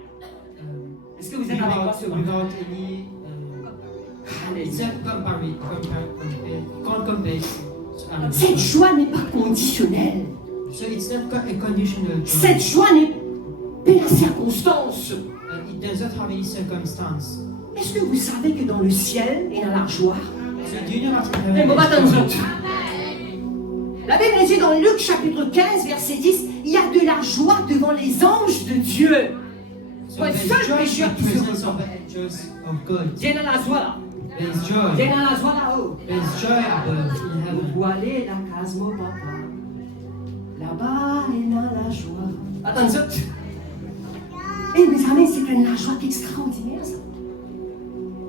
Est-ce que vous êtes avec moi ce matin? Without any, it's Alléluia. can't compare to another Cette joy. joie n'est pas conditionnelle. So it's not a conditional joy. Cette joie n'est pas la circonstance. It does not have any circumstance. Est-ce que vous savez que dans le ciel, il y a la joie? So do you know that in Mais heaven bon, there's attends, joy? la Bible dit dans Luc chapitre 15, verset 10, il y a de la joie devant les anges de Dieu. So Pour être there's seul joy in pécheur the qui se presence repent. of the angels of God. Viens dans la joie là. There's Viens joy. dans la joie là-haut. There's joy above in heaven. Vous aller la case mon papa. Là-bas est dans la joie. Attends ça. Eh mes amis, c'est une la joie extraordinaire ça.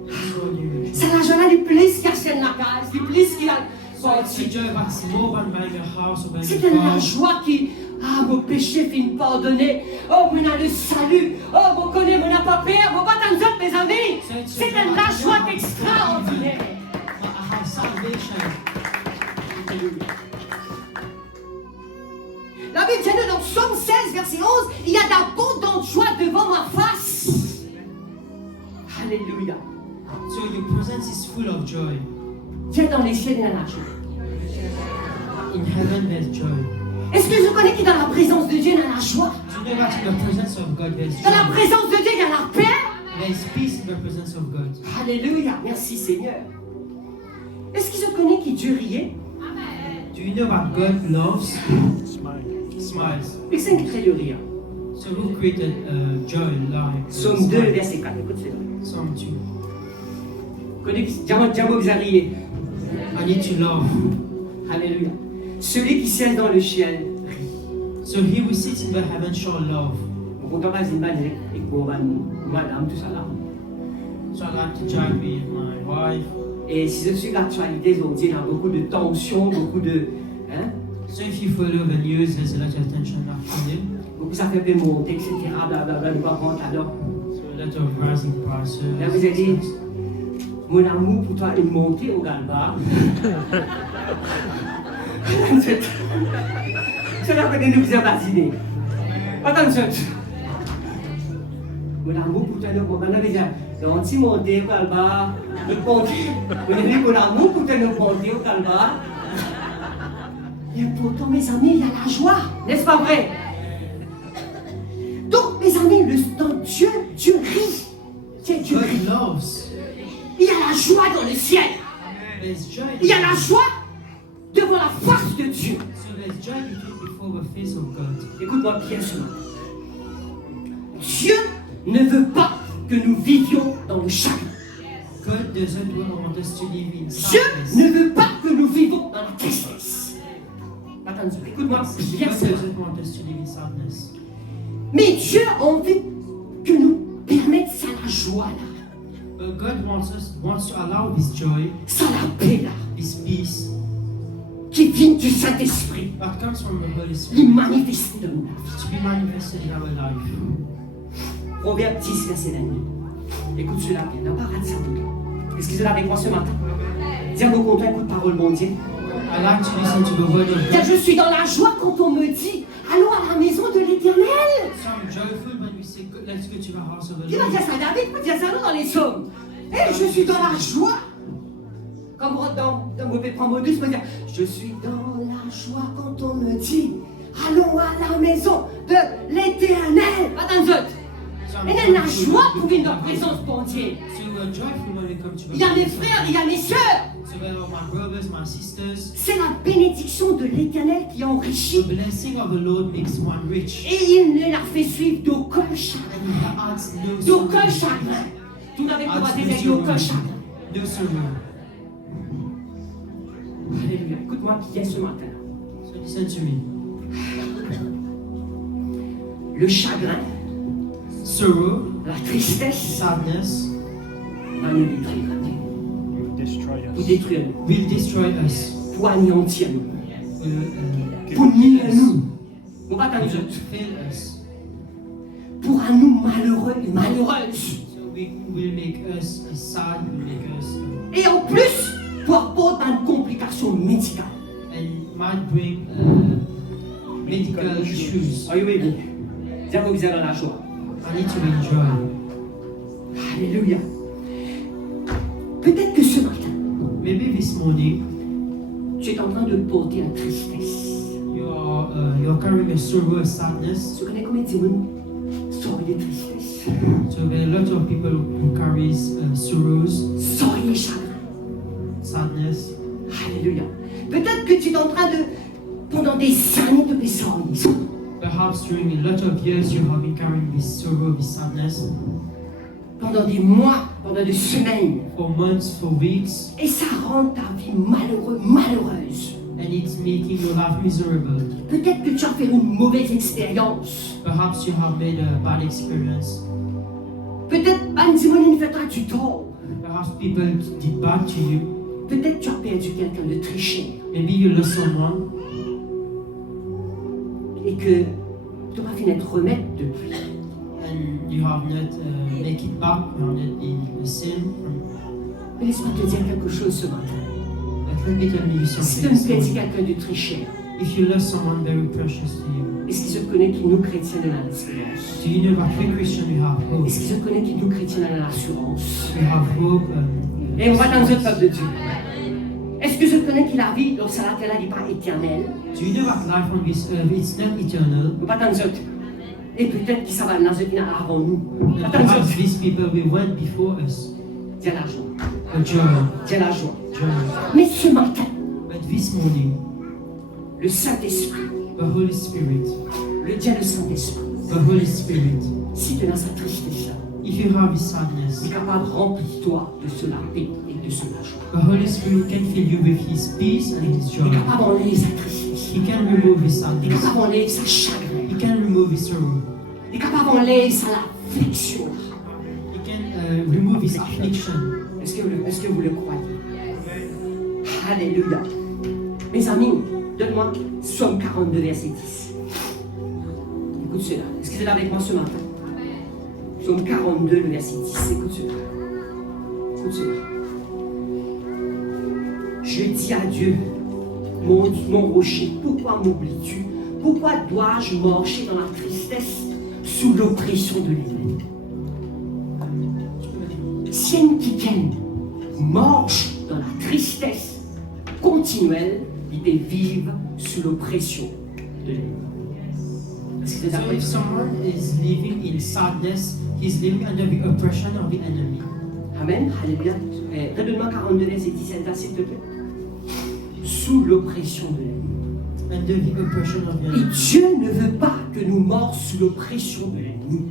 Extraordinary joy. C'est la joie là, les plus qui achètent la case, les plus qui a So it's the joy that's more than buying a house or buying c'est a une la car. joie qui, mon péché fin pardonné. Oh, mon a le salut. Oh, mon connaît, mon n'a pas peur. Mon pas tant de mes amis. C'est une la joie extraordinaire. I have salvation. La Bible dit dans Psaume 16, verset 11, il y a d'abondantes joie devant ma face. Alléluia. So your presence is full of joy. Dieu dans les cieux, il y a la joie. In heaven there's joy. Est-ce que je connais que dans la présence de Dieu, il y a la joie? Do you know that in the presence of God there's Dans la joy? présence de Dieu, il y a la paix. There's peace in the presence of God. Alléluia. Merci Seigneur. Est-ce que je connais que Dieu riait? Do you know that God loves smiles? Personne qui crée le rire. So who created joy, life? Psaume 2, verset 4. Écoute cela. Psalm 2. Connais, Diamo vous a rié. I need to love. Alléluia. Celui qui siège dans le ciel rit. So he who sits in the heaven shall love. On ne pas une balle avec madame, tout ça là. So I like to chat with my wife. Et si je suis l'actualité, on dit il y a beaucoup de tensions, beaucoup de. Hein? So if you follow the news, there's a lot of tension actually. Beaucoup ça fait monter, etc. Blablabla, nous pas rentrer alors. So a lot of rising prices. Là, vous allez. Mon amour pour toi est monté au Galba. C'est là que nous vous avez vacciné. Attention. Mon amour pour toi est monté. Maintenant, déjà, on s'est monté au Galba. Le ponté. Mon amour pour toi est monté au Galba. Et pourtant, mes amis, il y a la joie. N'est-ce pas vrai? Donc, mes amis, dans Dieu rit. Dieu rit. God loves. Il y a la joie dans le ciel. There's joy. Il y a la joie devant la face de Dieu. So there's joy before the face of God. Écoute-moi bien ce matin. Dieu ne veut pas que nous vivions dans le chagrin. God doesn't want us to live in Dieu sadness. ne veut pas que nous vivons dans la tristesse. Attends, écoute-moi bien God ce matin. doesn't want us to live in sadness. Mais Dieu a envie que nous permette ça la joie là, But God wants to allow this joy, ça la paix là, this peace qui vient du Saint-Esprit, that comes from the Holy les Spirit manifester dans nos vies. to be manifested in our life. Proverbe 10, verset 22. Écoute cela bien, n'a pas raté ça tout. Est-ce que cela avec moi ce matin? Dis à vos contents, écoute parole mon Dieu. I like to listen to the word of Car God. je suis dans la joie quand on me dit allons à la maison de l'Éternel. So I'm joyful when we say, let's go to the house of the Qui va Lord. dire ça à David? Qui va dire ça dans les psaumes? Et je suis dans la joie. Comme dans Mauvais Prendre Modus, peut dire je suis dans la joie quand on me dit allons à la maison de l'Éternel. Attends, So I'm il y a la joyful joie when pour we une come to présence pour Dieu. So we're joyful when we come to Il y a mes the frères, il y a mes sœurs. So there are my brothers, my sisters. C'est la bénédiction de l'Éternel qui The enrichit. blessing of the Lord makes one rich. Et il ne la fait suivre d'aucun chagrin. And he adds no D'aucun sorrow. chagrin. Tout n'avait pas Adds des no amis, aucun sorrow. chagrin. No sorrow. Alléluia. Écoute-moi qui est ce matin. So listen to me. Le chagrin, Sorrow, la tristesse, sadness va nous détruire. will destroy Pour us. détruire, will destroy us. pour anéantir nous, Will pour nier nous. On va t'en dire. fail us. Pour à nous malheureux et malheureuses. So we will make us sad, will make us Et en plus, pour apporter une complication médicale. and might bring medical issues. Are you with me? Dites-moi que vous êtes dans la joie. I need to enjoy. Alléluia. Peut-être que ce matin, Maybe this morning tu es en train de porter une tristesse. you're carrying a sorrow, a sadness. Tu connais combien de monde sortent de tristesse? So there are a lot of people who carries sorrows, Sortent de chagrin. sadness. Alléluia. Peut-être que tu es en train de, pendant des années, de les sortir. Perhaps during a lot of years you have been carrying this sorrow, this sadness Pendant des mois, pendant des semaines. for months, for weeks, Et ça rend ta vie malheureuse. and it's making your life miserable. Peut-être que tu as fait une mauvaise expérience. Perhaps you have made a bad experience. Peut-être Banzimoni ne fait pas du tort. Perhaps people did bad to you. Peut-être tu as perdu quelqu'un de très cher. Maybe you lost someone Et que tu n'as pas fini de remettre depuis. and you have not make it back. You have not been the same. Mais laisse-moi te dire quelque chose ce matin. But let me tell you Si tu something. as perdu quelqu'un de très cher, If you lost someone very precious to you, est-ce qu'ils se connaissent qui nous chrétiens de l'espérance? do you know that we Christians we have hope? Est-ce qu'ils se connaissent qui nous chrétiens de l'assurance? We have hope. Et on va dans le peuple de Dieu. Est-ce que je connais que la vie, donc ça la terre n'est pas éternelle? Do you know that life on this earth it's not eternal? On va dans le Et peut-être qu'ils savent dans le avant nous. And perhaps these people will went before us. Dis la joie. A joy, Dis la joie. joy. Mais ce matin, But this morning, le Saint-Esprit, the Holy Spirit, le Dieu le Saint-Esprit, the Holy Spirit, si tu es dans sa tristesse, if you have this il sadness, est capable de remplir toi de ce la paix et de ce la joie. the Holy Spirit can fill you with His peace and His Il est joy. capable d'enlever sa tristesse. He can remove His Il est sadness. capable d'enlever sa chagrin. He can remove His sorrow. Il est capable d'enlever sa affliction. He can remove His affliction. Est-ce que vous le croyez? Alléluia. Mes amis, donne-moi Psaume 42, verset 10. Écoute cela. Est-ce que vous êtes avec moi ce matin? Psaume 42, le verset 10. Écoute cela. Écoute cela. Je dis à Dieu, mon rocher, pourquoi m'oublies-tu? Pourquoi dois-je marcher dans la tristesse sous l'oppression de l'ennemi? Sien qui marche dans la tristesse continuelle, il peut vivre sous l'oppression de l'ennemi. Est-ce que vous êtes So d'accord? if someone is living in sadness, he's living under the oppression of the enemy. Amen. Alléluia. Redonne-moi 42, verset 17, là, s'il te plaît. Sous l'oppression de l'ennemi. Under the oppression of the Et enemy. Dieu ne veut pas que nous morts sous l'oppression de l'ennemi.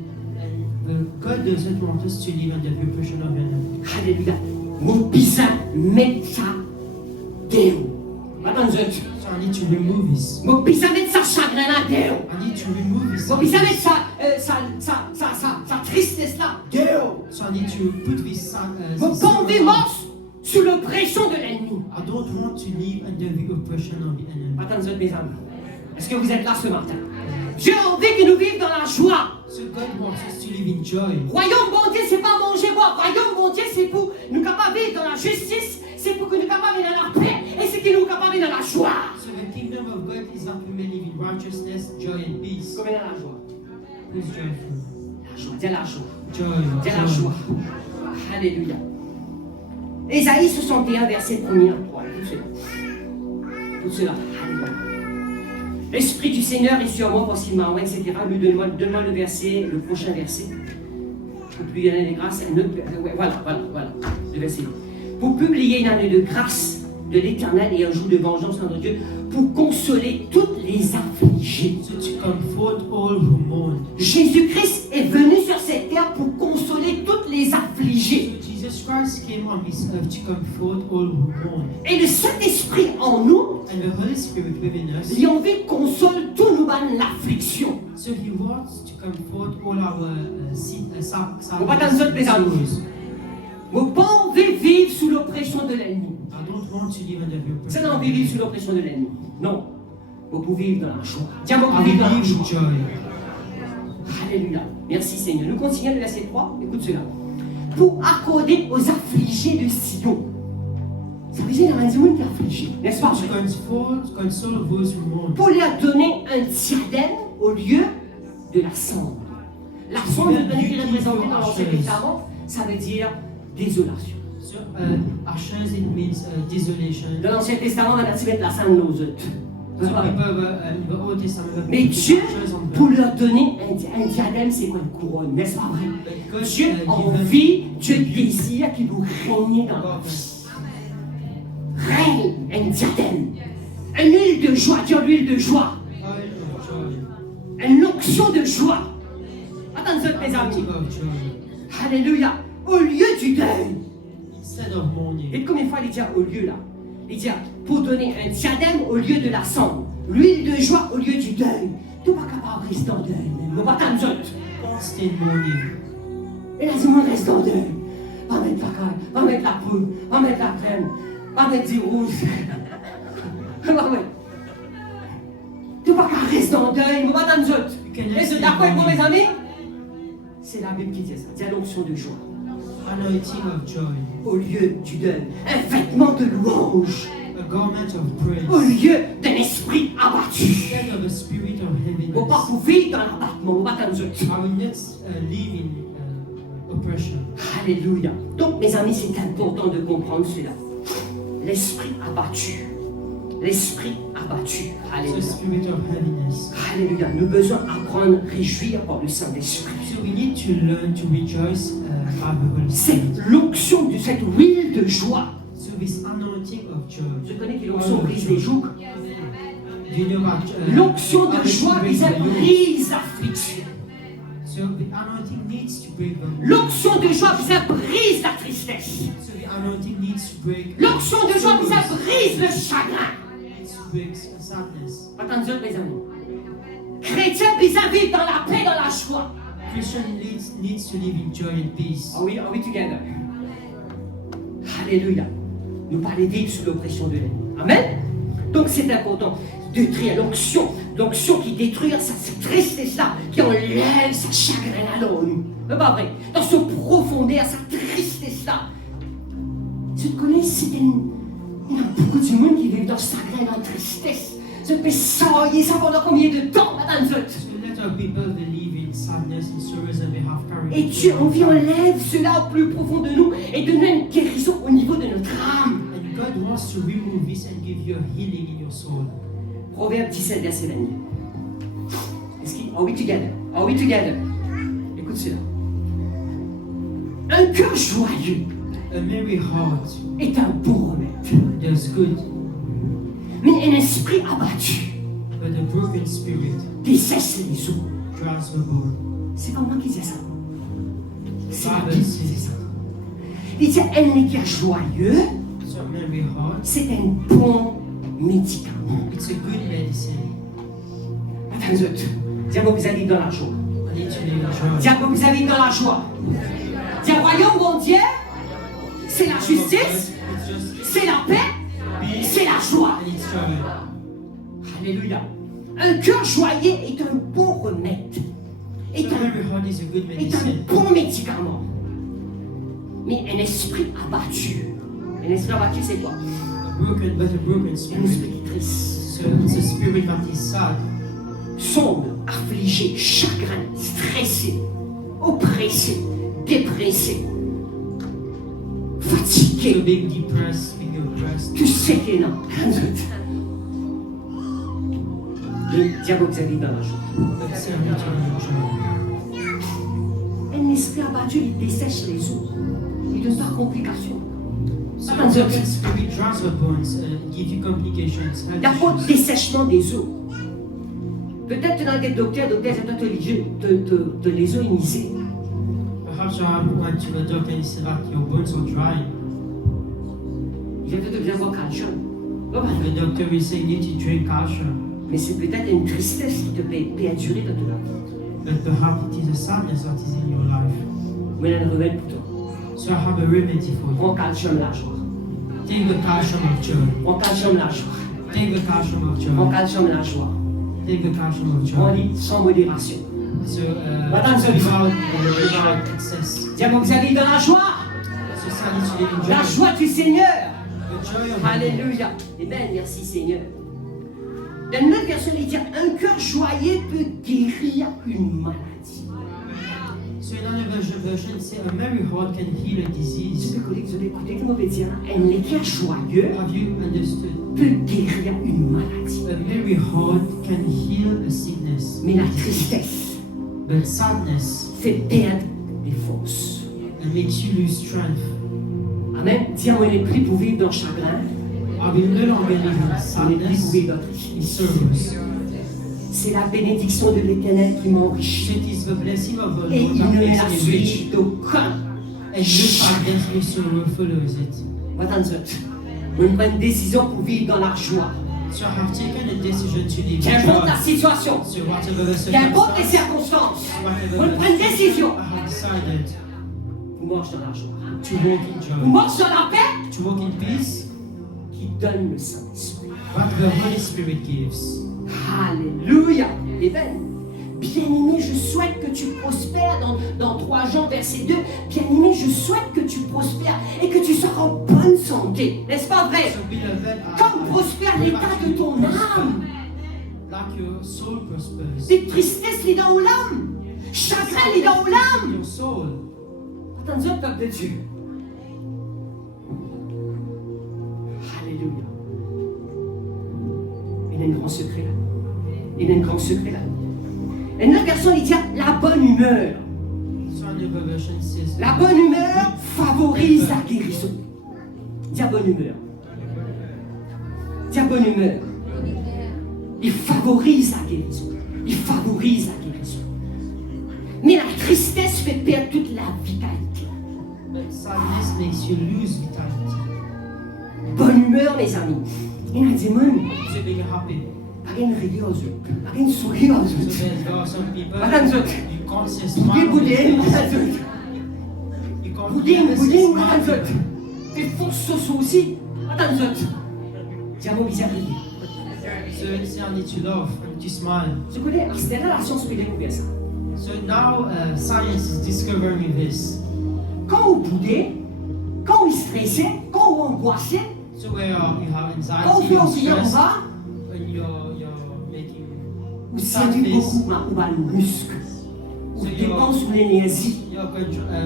And God doesn't want us to live under the oppression of the enemy. Alléluia. Mon pisa met sa Déo. Attends, So I need to remove this. mon pisa met sa chagrin là, Déo. I need to remove this. Mon pisa met sa tristesse là, Déo. So I need to put this Mon this bon sorrow mort out. sous l'oppression de l'ennemi. I don't want to live under the oppression of the enemy. Attends, mes amis. Est-ce que vous êtes là ce matin? Dieu a envie que nous vivions dans la joie. So God wants us to live in joy. Royaume bon Dieu, c'est pas manger, boire. Royaume bon Dieu, c'est pour nous capables de vivre dans la justice. C'est pour que nous capables de vivre dans la paix. Et c'est que nous capables de vivre dans la joie. So the kingdom of God is that we may live in righteousness, joy and peace. Combien dans la joie? Who's joyful? La joie. Dis la joie. Joy. Dis la joie. Alléluia. Ésaïe 61, verset 1er à 3. Écoute cela. Écoute cela. Alléluia. L'Esprit du Seigneur est sur moi parce qu'il m'a envoyé, etc. Lui, donne-moi le verset, le prochain verset. Pour publier une année de grâce. Voilà. Le verset. Pour publier une année de grâce de l'Éternel et un jour de vengeance entre Dieu, pour consoler toutes les affligées. So to comfort all who mourn. Jésus-Christ est venu sur cette terre pour consoler toutes les affligées. So Jesus Christ came on this earth to comfort all who mourn. Et le Saint-Esprit en nous, And the Holy Spirit within us, il a envie de consoler tout nous dans l'affliction. so He wants to comfort all our On va dans notre maison. sorrows. Mon pas envie de vivre sous l'oppression de l'ennemi. I don't want to live under the Ça oppression. n'a envie de vivre sous l'oppression de l'ennemi. Non. Vous pouvez vivre dans la joie. Tiens, vous I pouvez vivre dans la live in joie. joy. Alléluia. Merci Seigneur. Nous continuons le verset 3. Écoute cela. Pour accorder aux affligés de Sion. Ça briser la main du monde qui a affligé. N'est-ce pas? To console those who mourn. Pour lui donner un diadème au lieu de la cendre. La cendre, vous connaissez qui est représentée dans l'Ancien Testament, ça veut dire désolation. So, ashes, it means desolation. Dans l'Ancien Testament, on a dit mettre la cendre aux autres. So people in the Old Testament, Mais put Dieu, ashes on pour them. leur donner un diadème, c'est quoi une couronne? N'est-ce pas vrai? But God, Dieu give a them envie, Dieu désire qu'il vous règne dans la God. vie. Règne, un diadème. Une huile de joie, Dieu l'huile de joie. Oil of joy. Une onction de joie. Attendez, mes amis. Anointing of joy. Alléluia. Au lieu du deuil. Instead of mourning. Et combien de fois il dit au lieu là? Il dit pour donner un diadème au lieu de la cendre. L'huile de joie au lieu du deuil. Tout pas capable de rester en deuil. Mais pas tant d'autres. Constant mourning. Et là, tout le monde reste en deuil. Pas mettre la caille, pas mettre la poudre, pas mettre la crème, pas mettre du rouge. Tout pas qu'à rester en deuil. Mais pas tant d'autres. Et c'est d'accord avec moi, mes amis? C'est la Bible qui dit ça. C'est l'onction de joie. Anointing of joy. Au lieu du deuil, un vêtement de louange. A garment of praise. Au lieu d'un esprit abattu. Instead of a spirit of heaviness. Faut pas vous vivre dans l'abattement, faut pas tant d'autres. I will not live in oppression. Alléluia. Donc, mes amis, c'est important de comprendre cela. L'esprit abattu. L'esprit abattu. So Alléluia. spirit of heaviness. Alléluia. Nous devons apprendre à réjouir par le Saint-Esprit. So we need to learn to rejoice by the Holy C'est Spirit. l'onction de cette huile de joie. So this anointing of joy. Je connais que l'onction brise les jougs. Do you know about L'onction de anointing joie, breaks ça the yoke? brise l'affliction. So the anointing needs to break the yoke. L'onction de joie, ça brise la tristesse. So the anointing needs to break. L'onction de joie, ça brise le chagrin. Needs to break sadness. Attendez, mes amis. Chrétien, ça vit dans la paix, dans la joie. Christian needs to live in joy and peace. Are we together? Alléluia. Nous pas les vivre sous l'oppression de l'ennemi. Amen. Donc c'est important de détruire l'onction qui détruit cette tristesse-là, qui enlève ce chagrin-là dans nous. C'est pas vrai. Dans ce profondeur, cette tristesse-là. Tu te connais, il y a beaucoup de monde qui vivent dans ce chagrin, dans la tristesse. Je peux sailler ça pendant combien de temps, madame Zut? So let our people live in sadness and sorrows and they have carried. Et Dieu enlève cela au plus profond de nous et donne une guérison au niveau de notre âme. And God wants to remove this and give you a healing in your soul. Proverbe 17, verset 22. Are we together? Are we together? Écoute cela. Un cœur joyeux A merry heart est un bon remède. does good, Mais un esprit abattu but a broken spirit dessèche les eaux. dries the bone. C'est pas moi qui dis ça. C'est la Bible Bible qui dit says, ça. Il dit un cœur joyeux, so a merry heart, c'est un bon médicament. it's a good medicine. Attends, diable vous allez dans la joie. I need to live in joy. Diable vous allez dans la joie. Dis royaume bon Dieu, c'est la justice, It's just c'est la paix, peace c'est la joie. and it's joy. Alléluia. Un cœur joyeux est un bon remède. Est So a un, merry heart is a good est un medicine. bon médicament. Mais un esprit abattu. Un esprit abattu, c'est quoi? A broken Un spirit. esprit qui est triste. So it's a spirit that is sad, Sombre, affligé, chagrin, stressé, oppressé, dépressé, so fatigué. being depressed, being oppressed. Tu sais qu'il est là. Le diable vous avez dans la joie. But say I need to live in joy. Un esprit abattu, il dessèche les os. Il ne donne pas de complications. So a broken spirit dries the bones and give you complications. Il n'y a pas de dessèchement des os. Peut-être que dans le docteur c'est te les os initiés. Perhaps you went to the doctor and he said that your bones are dry. Il va peut-être bien voir calcium. And the doctor will say you need to drink calcium. Mais c'est peut-être une tristesse qui te fait perdurer dans ton vie. But perhaps it is a sadness that is in your life. Mais il y a un remède pour toi. So I have a remedy for you. Prends calcium la joie. Take the calcium of joy. Prends calcium la joie. Take the calcium of Prends joy. calcium la joie. Take the calcium of On joy. dit sans modération. So Madame, without excess. Diable vous avez dans la joie. So sad is to live in La joy. joie du Seigneur. The joy of the Lord. Alléluia. Amen. Merci Seigneur. Dans une autre version, il dit un cœur joyeux peut guérir une maladie. So in another version, it says a merry heart can heal a disease. Je vais écouter comment on peut dire. Un cœur joyeux Have you understood? peut guérir une maladie. A merry heart can heal a sickness. Mais la tristesse But sadness fait perdre les forces. it makes you lose strength. Amen. Dis on n'est plus pour vivre dans le chagrin. I will no longer live in On n'est plus pour sadness, vivre dans in le sorrows. C'est la bénédiction de l'Éternel qui m'enrichit. It is the blessing of the Et Lord il that ne la makes me rich. suit d'aucun. And no sadness, no sorrow follows it. Attends, on prend une décision pour vivre dans la joie. So I have taken a decision to live in Qu'importe joy. la situation, So whatever the qu'importe les circumstance, circonstances, whatever on prend une décision. I have decided Vous marchez dans la joie. to walk in Vous joy, marchez dans la paix to walk in peace, qui donne le Saint-Esprit. what the Holy Spirit gives. Alléluia. Amen. Bien-aimé, je souhaite que tu prospères dans 3 Jean, verset 2. Bien-aimé, je souhaite que tu prospères et que tu sois en bonne santé. N'est-ce pas vrai? So beloved, Comme prospère l'état de ton âme. like your soul prospers. Des tristesses, les dents aux l'âme. Chagrin, les dents aux l'âme. Your soul. Attends-y, peuple de Dieu. Alléluia. Il y a un grand secret là. Il y a un grand secret là. Et notre version, il dit la bonne humeur. So another version says La bonne humeur favorise la guérison. Dis à bonne humeur. Dis à bonne humeur. Il favorise la guérison. Il favorise la guérison. Mais la tristesse fait perdre toute la vitalité. But sadness makes you lose vitality. Bonne humeur, mes amis. Il a dit, man, So being happy. pas une rigueur aux yeux, pas une sourire aux So yeux. there are some people Madame Zot. you can't say Boudin, smile. boudin, madame Zot. You can't Boudin, never say boudin, madame smile. Zot. Et force sociaux aussi, madame Zot. Dis à mon visage. So it's I need to laugh, I need to smile. Je connais, c'était là la science peut découvrir ça. So now science is discovering this. Quand vous boudez, quand vous stressez, quand vous angoissez, So where you have quand vous anxiety, faites or en stress, bas, when you're making vous sad séduisez face, beaucoup le muscle. Vous So dépensez l'énergie. you're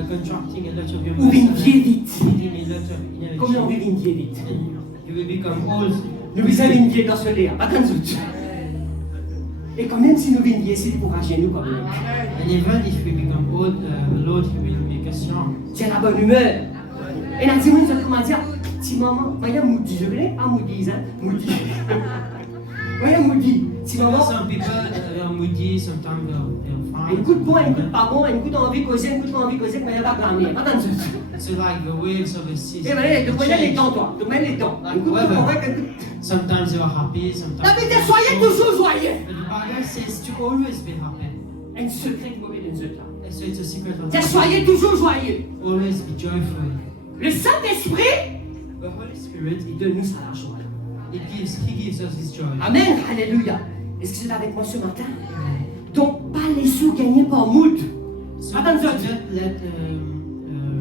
contracting a lot of your Ou une muscles, vie vite. needing a lot of Comment on energy, vit une vie vite? and you will become old. Nous visons une vie dans ce lait, pas tant d'autres. Et quand même si nous vivons vie, c'est pour agir nous comme nous. And even if we become old, the Lord will make us young. C'est la bonne humeur. Et la dis-moi, comment dire, si maman, voyez Moudi, je voulais, pas Moudi, hein, Moudi. Voyez Moudi, si maman, Some people are moody, sometimes they're fine. un coup de bon, un coup de pas bon, un coup d'envie de causer, un coup de pas envie de causer, mais il va pas blâmer, pas tant d'autres. So like the waves of the sea. Et voilà, tu connais les temps, toi, tu connais les temps. Un coup de mauvais, un coup de... Sometimes you are happy, sometimes. La Bible dit, soyez toujours joyeux. But the Bible says to always be happy. Un secret de mauvais d'une autre. And so it's a secret of Dis, soyez toujours joyeux. always be joyful. Le Saint-Esprit, The Holy Spirit, il donne nous ça la joie. He gives us His joy. Amen, alléluia. Est-ce que vous êtes avec moi ce matin? Donc, pas les sous gagnés par mood. So Attends, do not let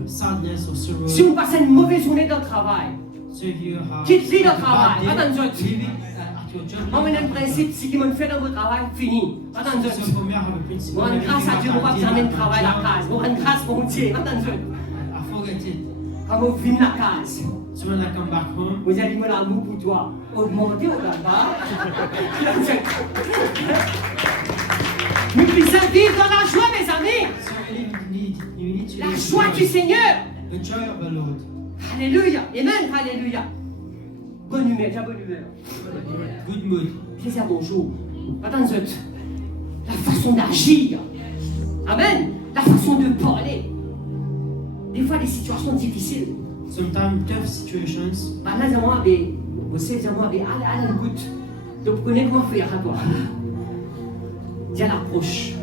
sadness or sorrow. Si vous passez une mauvaise journée dans le travail, So if you have quitte-le dans a le bad travail. day, Attends, Dieu. leave it at your job. Moi, mon principe, si vous me fait dans votre travail, fini. Attends, Dieu. So for me, I have a principle. Moi, une grâce à Dieu, on va vous amener le travail à la case. Moi, une grâce pour vous dire. Attends, Dieu. I forget it. Quand vous venez la case, So when I come back home, vous allez me l'amour pour toi. Augmenter au là-bas. Nous puissions vivre dans la joie, mes amis. so you need to La live joie the du Seigneur. The joy of the Lord. Alléluia. Amen. Alléluia. Bonne humeur, j'ai bonne humeur. Good mood. C'est ça, bonjour. Attends, la façon d'agir. Amen. La façon de parler. Des fois, des situations difficiles. Sometimes tough situations. Bah, là, vous allez, allez, écoute. Donc, vous connaissez comment faire à toi. Il y a l'approche.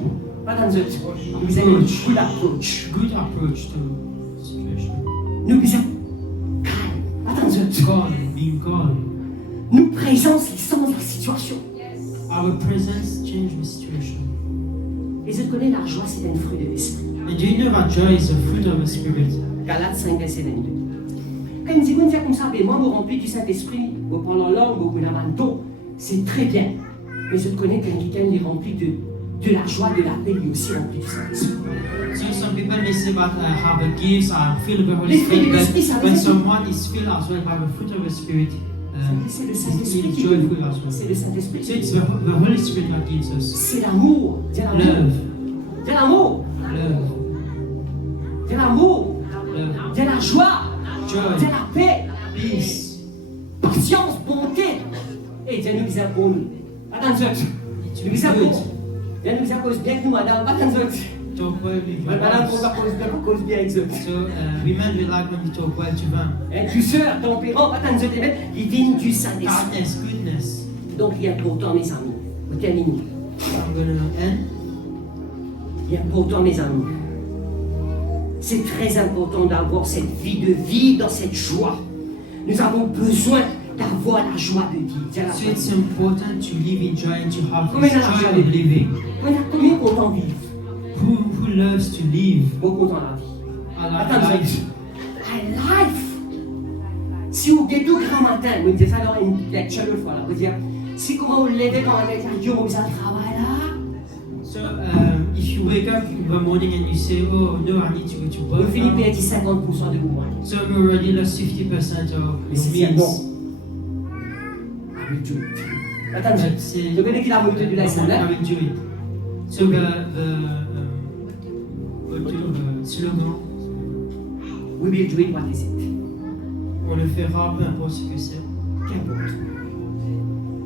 Pas dans vous avez une good approach. Good approach to situation. Nous sommes calmes. Attends, Calm, being calm. nous présence qui sens la situation. Our presence change the situation. Et je connais la joie, c'est un fruit de l'esprit. And do you know that joy is a fruit of the Spirit? Galates 5, verset 22. Quand il dit, vous dire comme ça, mais moi, vous remplis du Saint-Esprit, vous parlez en langue, vous la manteau, c'est très bien. Mais je connais quelqu'un qui est rempli de la joie, de la paix, lui aussi rempli du Saint-Esprit. So some people may say about have a gift or filled with the Holy Les fruits Spirit, de l'Esprit, ça but veut when dire- someone is filled as well by the fruit of the Spirit, C'est le is Saint-Esprit qui joyful donne. as well. C'est le Saint-Esprit So qui it's donne. the Holy Spirit that gives us C'est l'amour. Dis l'amour. love, Dis l'amour. love, Dis l'amour. love, Dis la joie. Dis joy, la paix. peace. Patience, bonté. Et Dieu nous miséricorde. Attention. Nous miséricorde. Dieu nous miséricorde bien que nous, madame. Attention. Talk well with your Madame, on va wives. cause bien avec ça. So women will like when you talk well to them. Douceur, tempérance, attention, il vient du Saint-Esprit. Kindness, goodness. Donc, il est important, mes amis. Vous terminez. I'm gonna end. Il est important, mes amis. C'est très important d'avoir cette vie, de vivre dans cette joie. Nous avons besoin d'avoir la joie de vivre. Dis la So joie. it's important to live in joy and to have Combien this d'argent joy of living. Combien content vivre? Who loves to live? Bon content la vie. I like Attends, life. I life. Si vous êtes tout grand matin, vous dites ça dans une lecture une fois là, vous dire, si comment vous levez quand vous dites, Dieu, vous avez travail là. So if you wake up in the morning and you say, oh no, I need to go to Le work Philippe now. a dit 50% de vous. So we already lost 50% of Mais c'est meals. bon. I will do it. Attends, But c'est- je connais qu'il a monté du I lifestyle. will do it. So the slogan, We will do it, what is it? on le fera, peu importe ce que c'est. Qu'importe.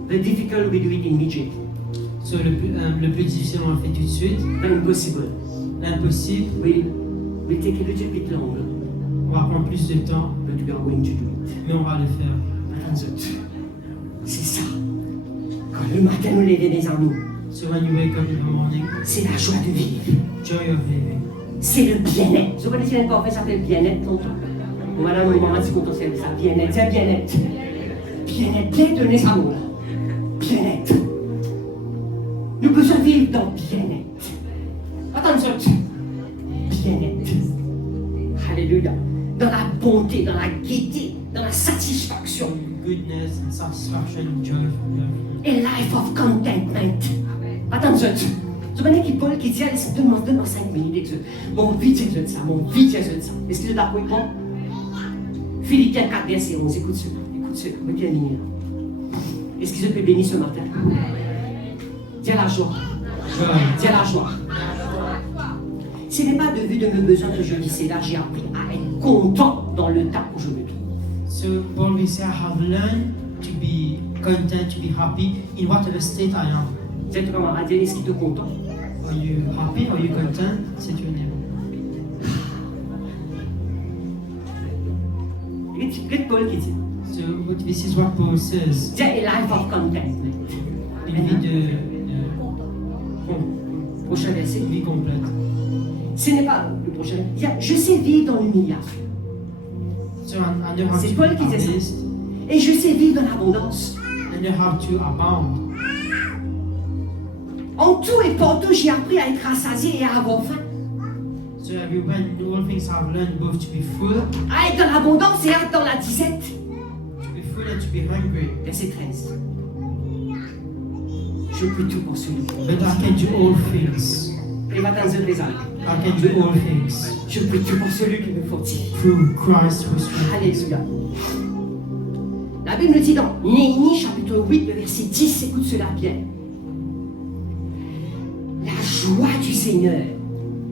The difficult, we do it immediately. So le plus difficile, on le fait tout de suite. The impossible. L'impossible, We take a little bit longer, on va prendre plus de temps, but we are going to do it. mais on va le faire. Attends, c'est ça. Quand le matin nous lève mes amis, So when you wake up in the morning, c'est la joie de vivre. joy of living. C'est le bien-être. Vous connaissez pas en fait, ça s'appelle bien-être longtemps. Bon, madame, maman, c'est content, c'est ça. Bien-être, c'est bien-être. Bien-être, bien donner ça, bon, là. Bien-être. Nous avons besoin de vivre dans bien-être. Attention. Bien-être. Alléluia. Dans la bonté, dans la gaieté, dans la satisfaction. Goodness and satisfaction and joy from love. A life of contentment. Attention. Tu connais qui Paul qui dit, allez, donne-moi 5 minutes. Mon vie, j'ai besoin de ça. Mon vie, j'ai besoin de ça. Est-ce que tu es d'accord avec moi? Philippiens 4, verset 11. Écoute ce. Me terminer là. Est-ce que je peux bénir ce matin? Dis à la joie. Joy. Dis à la joie. Ce n'est pas de vue de mes besoins que je dis cela. J'ai appris à être content dans le temps où je me trouve. So Paul will say, I have learned to be content, to be happy in whatever state I am. Dis à ton camarade, est-ce qu'il te content? Are you happy? Are you content? C'est une Regarde Paul qui dit. So this is what Paul says. Dis a life of contentment. Une vie de Prochain verset. vie complète. Ce n'est pas le prochain. Il y a, je sais vivre dans l'humiliation. So I know how C'est to Paul be qui disait ça. honest, Et je sais vivre dans l'abondance. I know how to abound. En tout et pour tout, j'ai appris à être rassasié et à avoir faim. So everyone, all things I've learned both to be full, À être dans l'abondance et à être dans la disette. to be full and to be hungry. Verset 13. Je peux tout pour celui. But I can do all things. Les matins de les âmes. I can do all things Je peux tout pour celui qui me fortifie. through Christ who strengthens. Alléluia. La Bible dit dans Néhémie chapitre 8, le verset 10, écoute cela bien. La joie du Seigneur,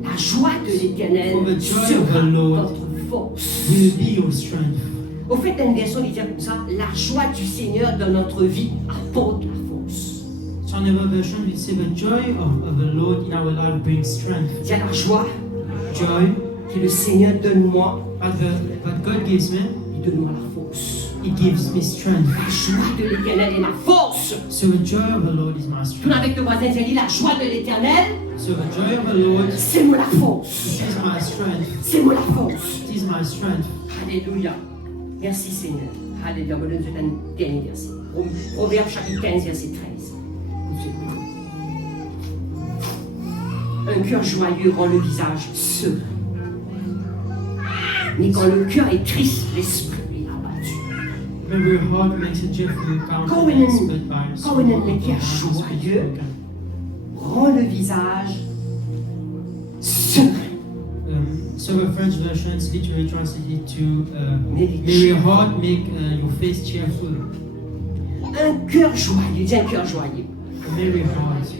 la joie de l'Éternel For the joy sera of the Lord votre force. will be your strength. Au fait, dans une version, il dit comme ça, la joie du Seigneur dans notre vie apporte la force. So another version will say the joy of the Lord in our life brings strength. Il y a la joie Joy que le Seigneur donne moi, that God gives me, il donne moi la force. He gives me strength. La joie de l'Éternel est ma force. So the joy of the Lord is my Tourne strength. avec ton voisin, dis la joie de l'Éternel, So the joy of the Lord c'est moi la force. is my strength. C'est moi la force. It is my strength. Alléluia. Merci Seigneur. Alléluia. On va donner un dernier verset. Proverbe chapitre 15, verset 13. Un cœur joyeux rend le visage serein. Mais quand le cœur est triste, l'esprit est Remember, your heart makes a joyful countenance, but by Quand sorrow on of est the heart is joyeux, broken. rend le visage serein. Several French versions literally translated to Make may your heart make your face cheerful. Un cœur joyeux, dis un cœur joyeux. A merry heart.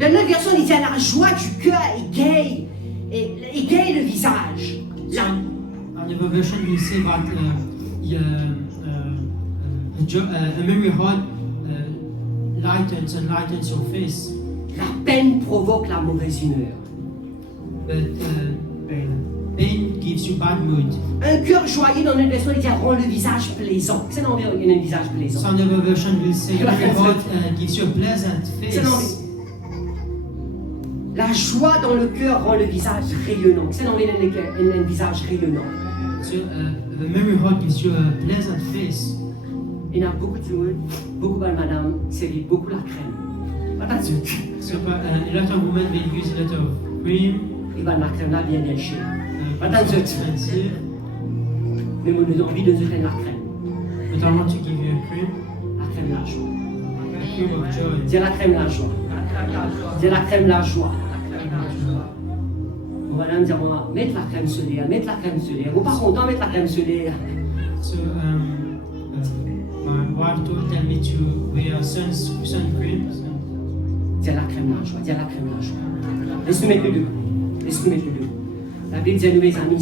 Dans notre version, il dit à la joie du cœur égaye, égaye le visage. So, another version will say that a merry heart lightens your face, La peine provoque la mauvaise humeur. but pain gives you bad mood. Un cœur joyeux dans notre version, il dit rend le visage plaisant. C'est non, il y a un visage plaisant. So another version will say a merry heart gives you a pleasant C'est non, face. la joie dans le cœur rend le visage rayonnant. C'est non, il y a un visage rayonnant. So a merry heart gives you a pleasant face. Il y en a beaucoup de monde, beaucoup de madame, c'est beaucoup la crème. Attends, So a lot of women will use a lot of cream. il va la crème là bien léchée. It's expensive, Mais on a envie de donner la crème. but I want to give you a cream, La crème la joie. a cream of joy. Dis la crème la joie. Dis la crème la joie. Madame dit, on va mettre la crème solaire, mettre la crème solaire. Vous pas content de mettre la crème solaire. So my wife tell me to wear sun cream. Dis la crème la joie, dis la crème la joie. Laisse-nous mettre le deux. Laisse-nous mettre le deux. La Bible dit à nous, mes amis,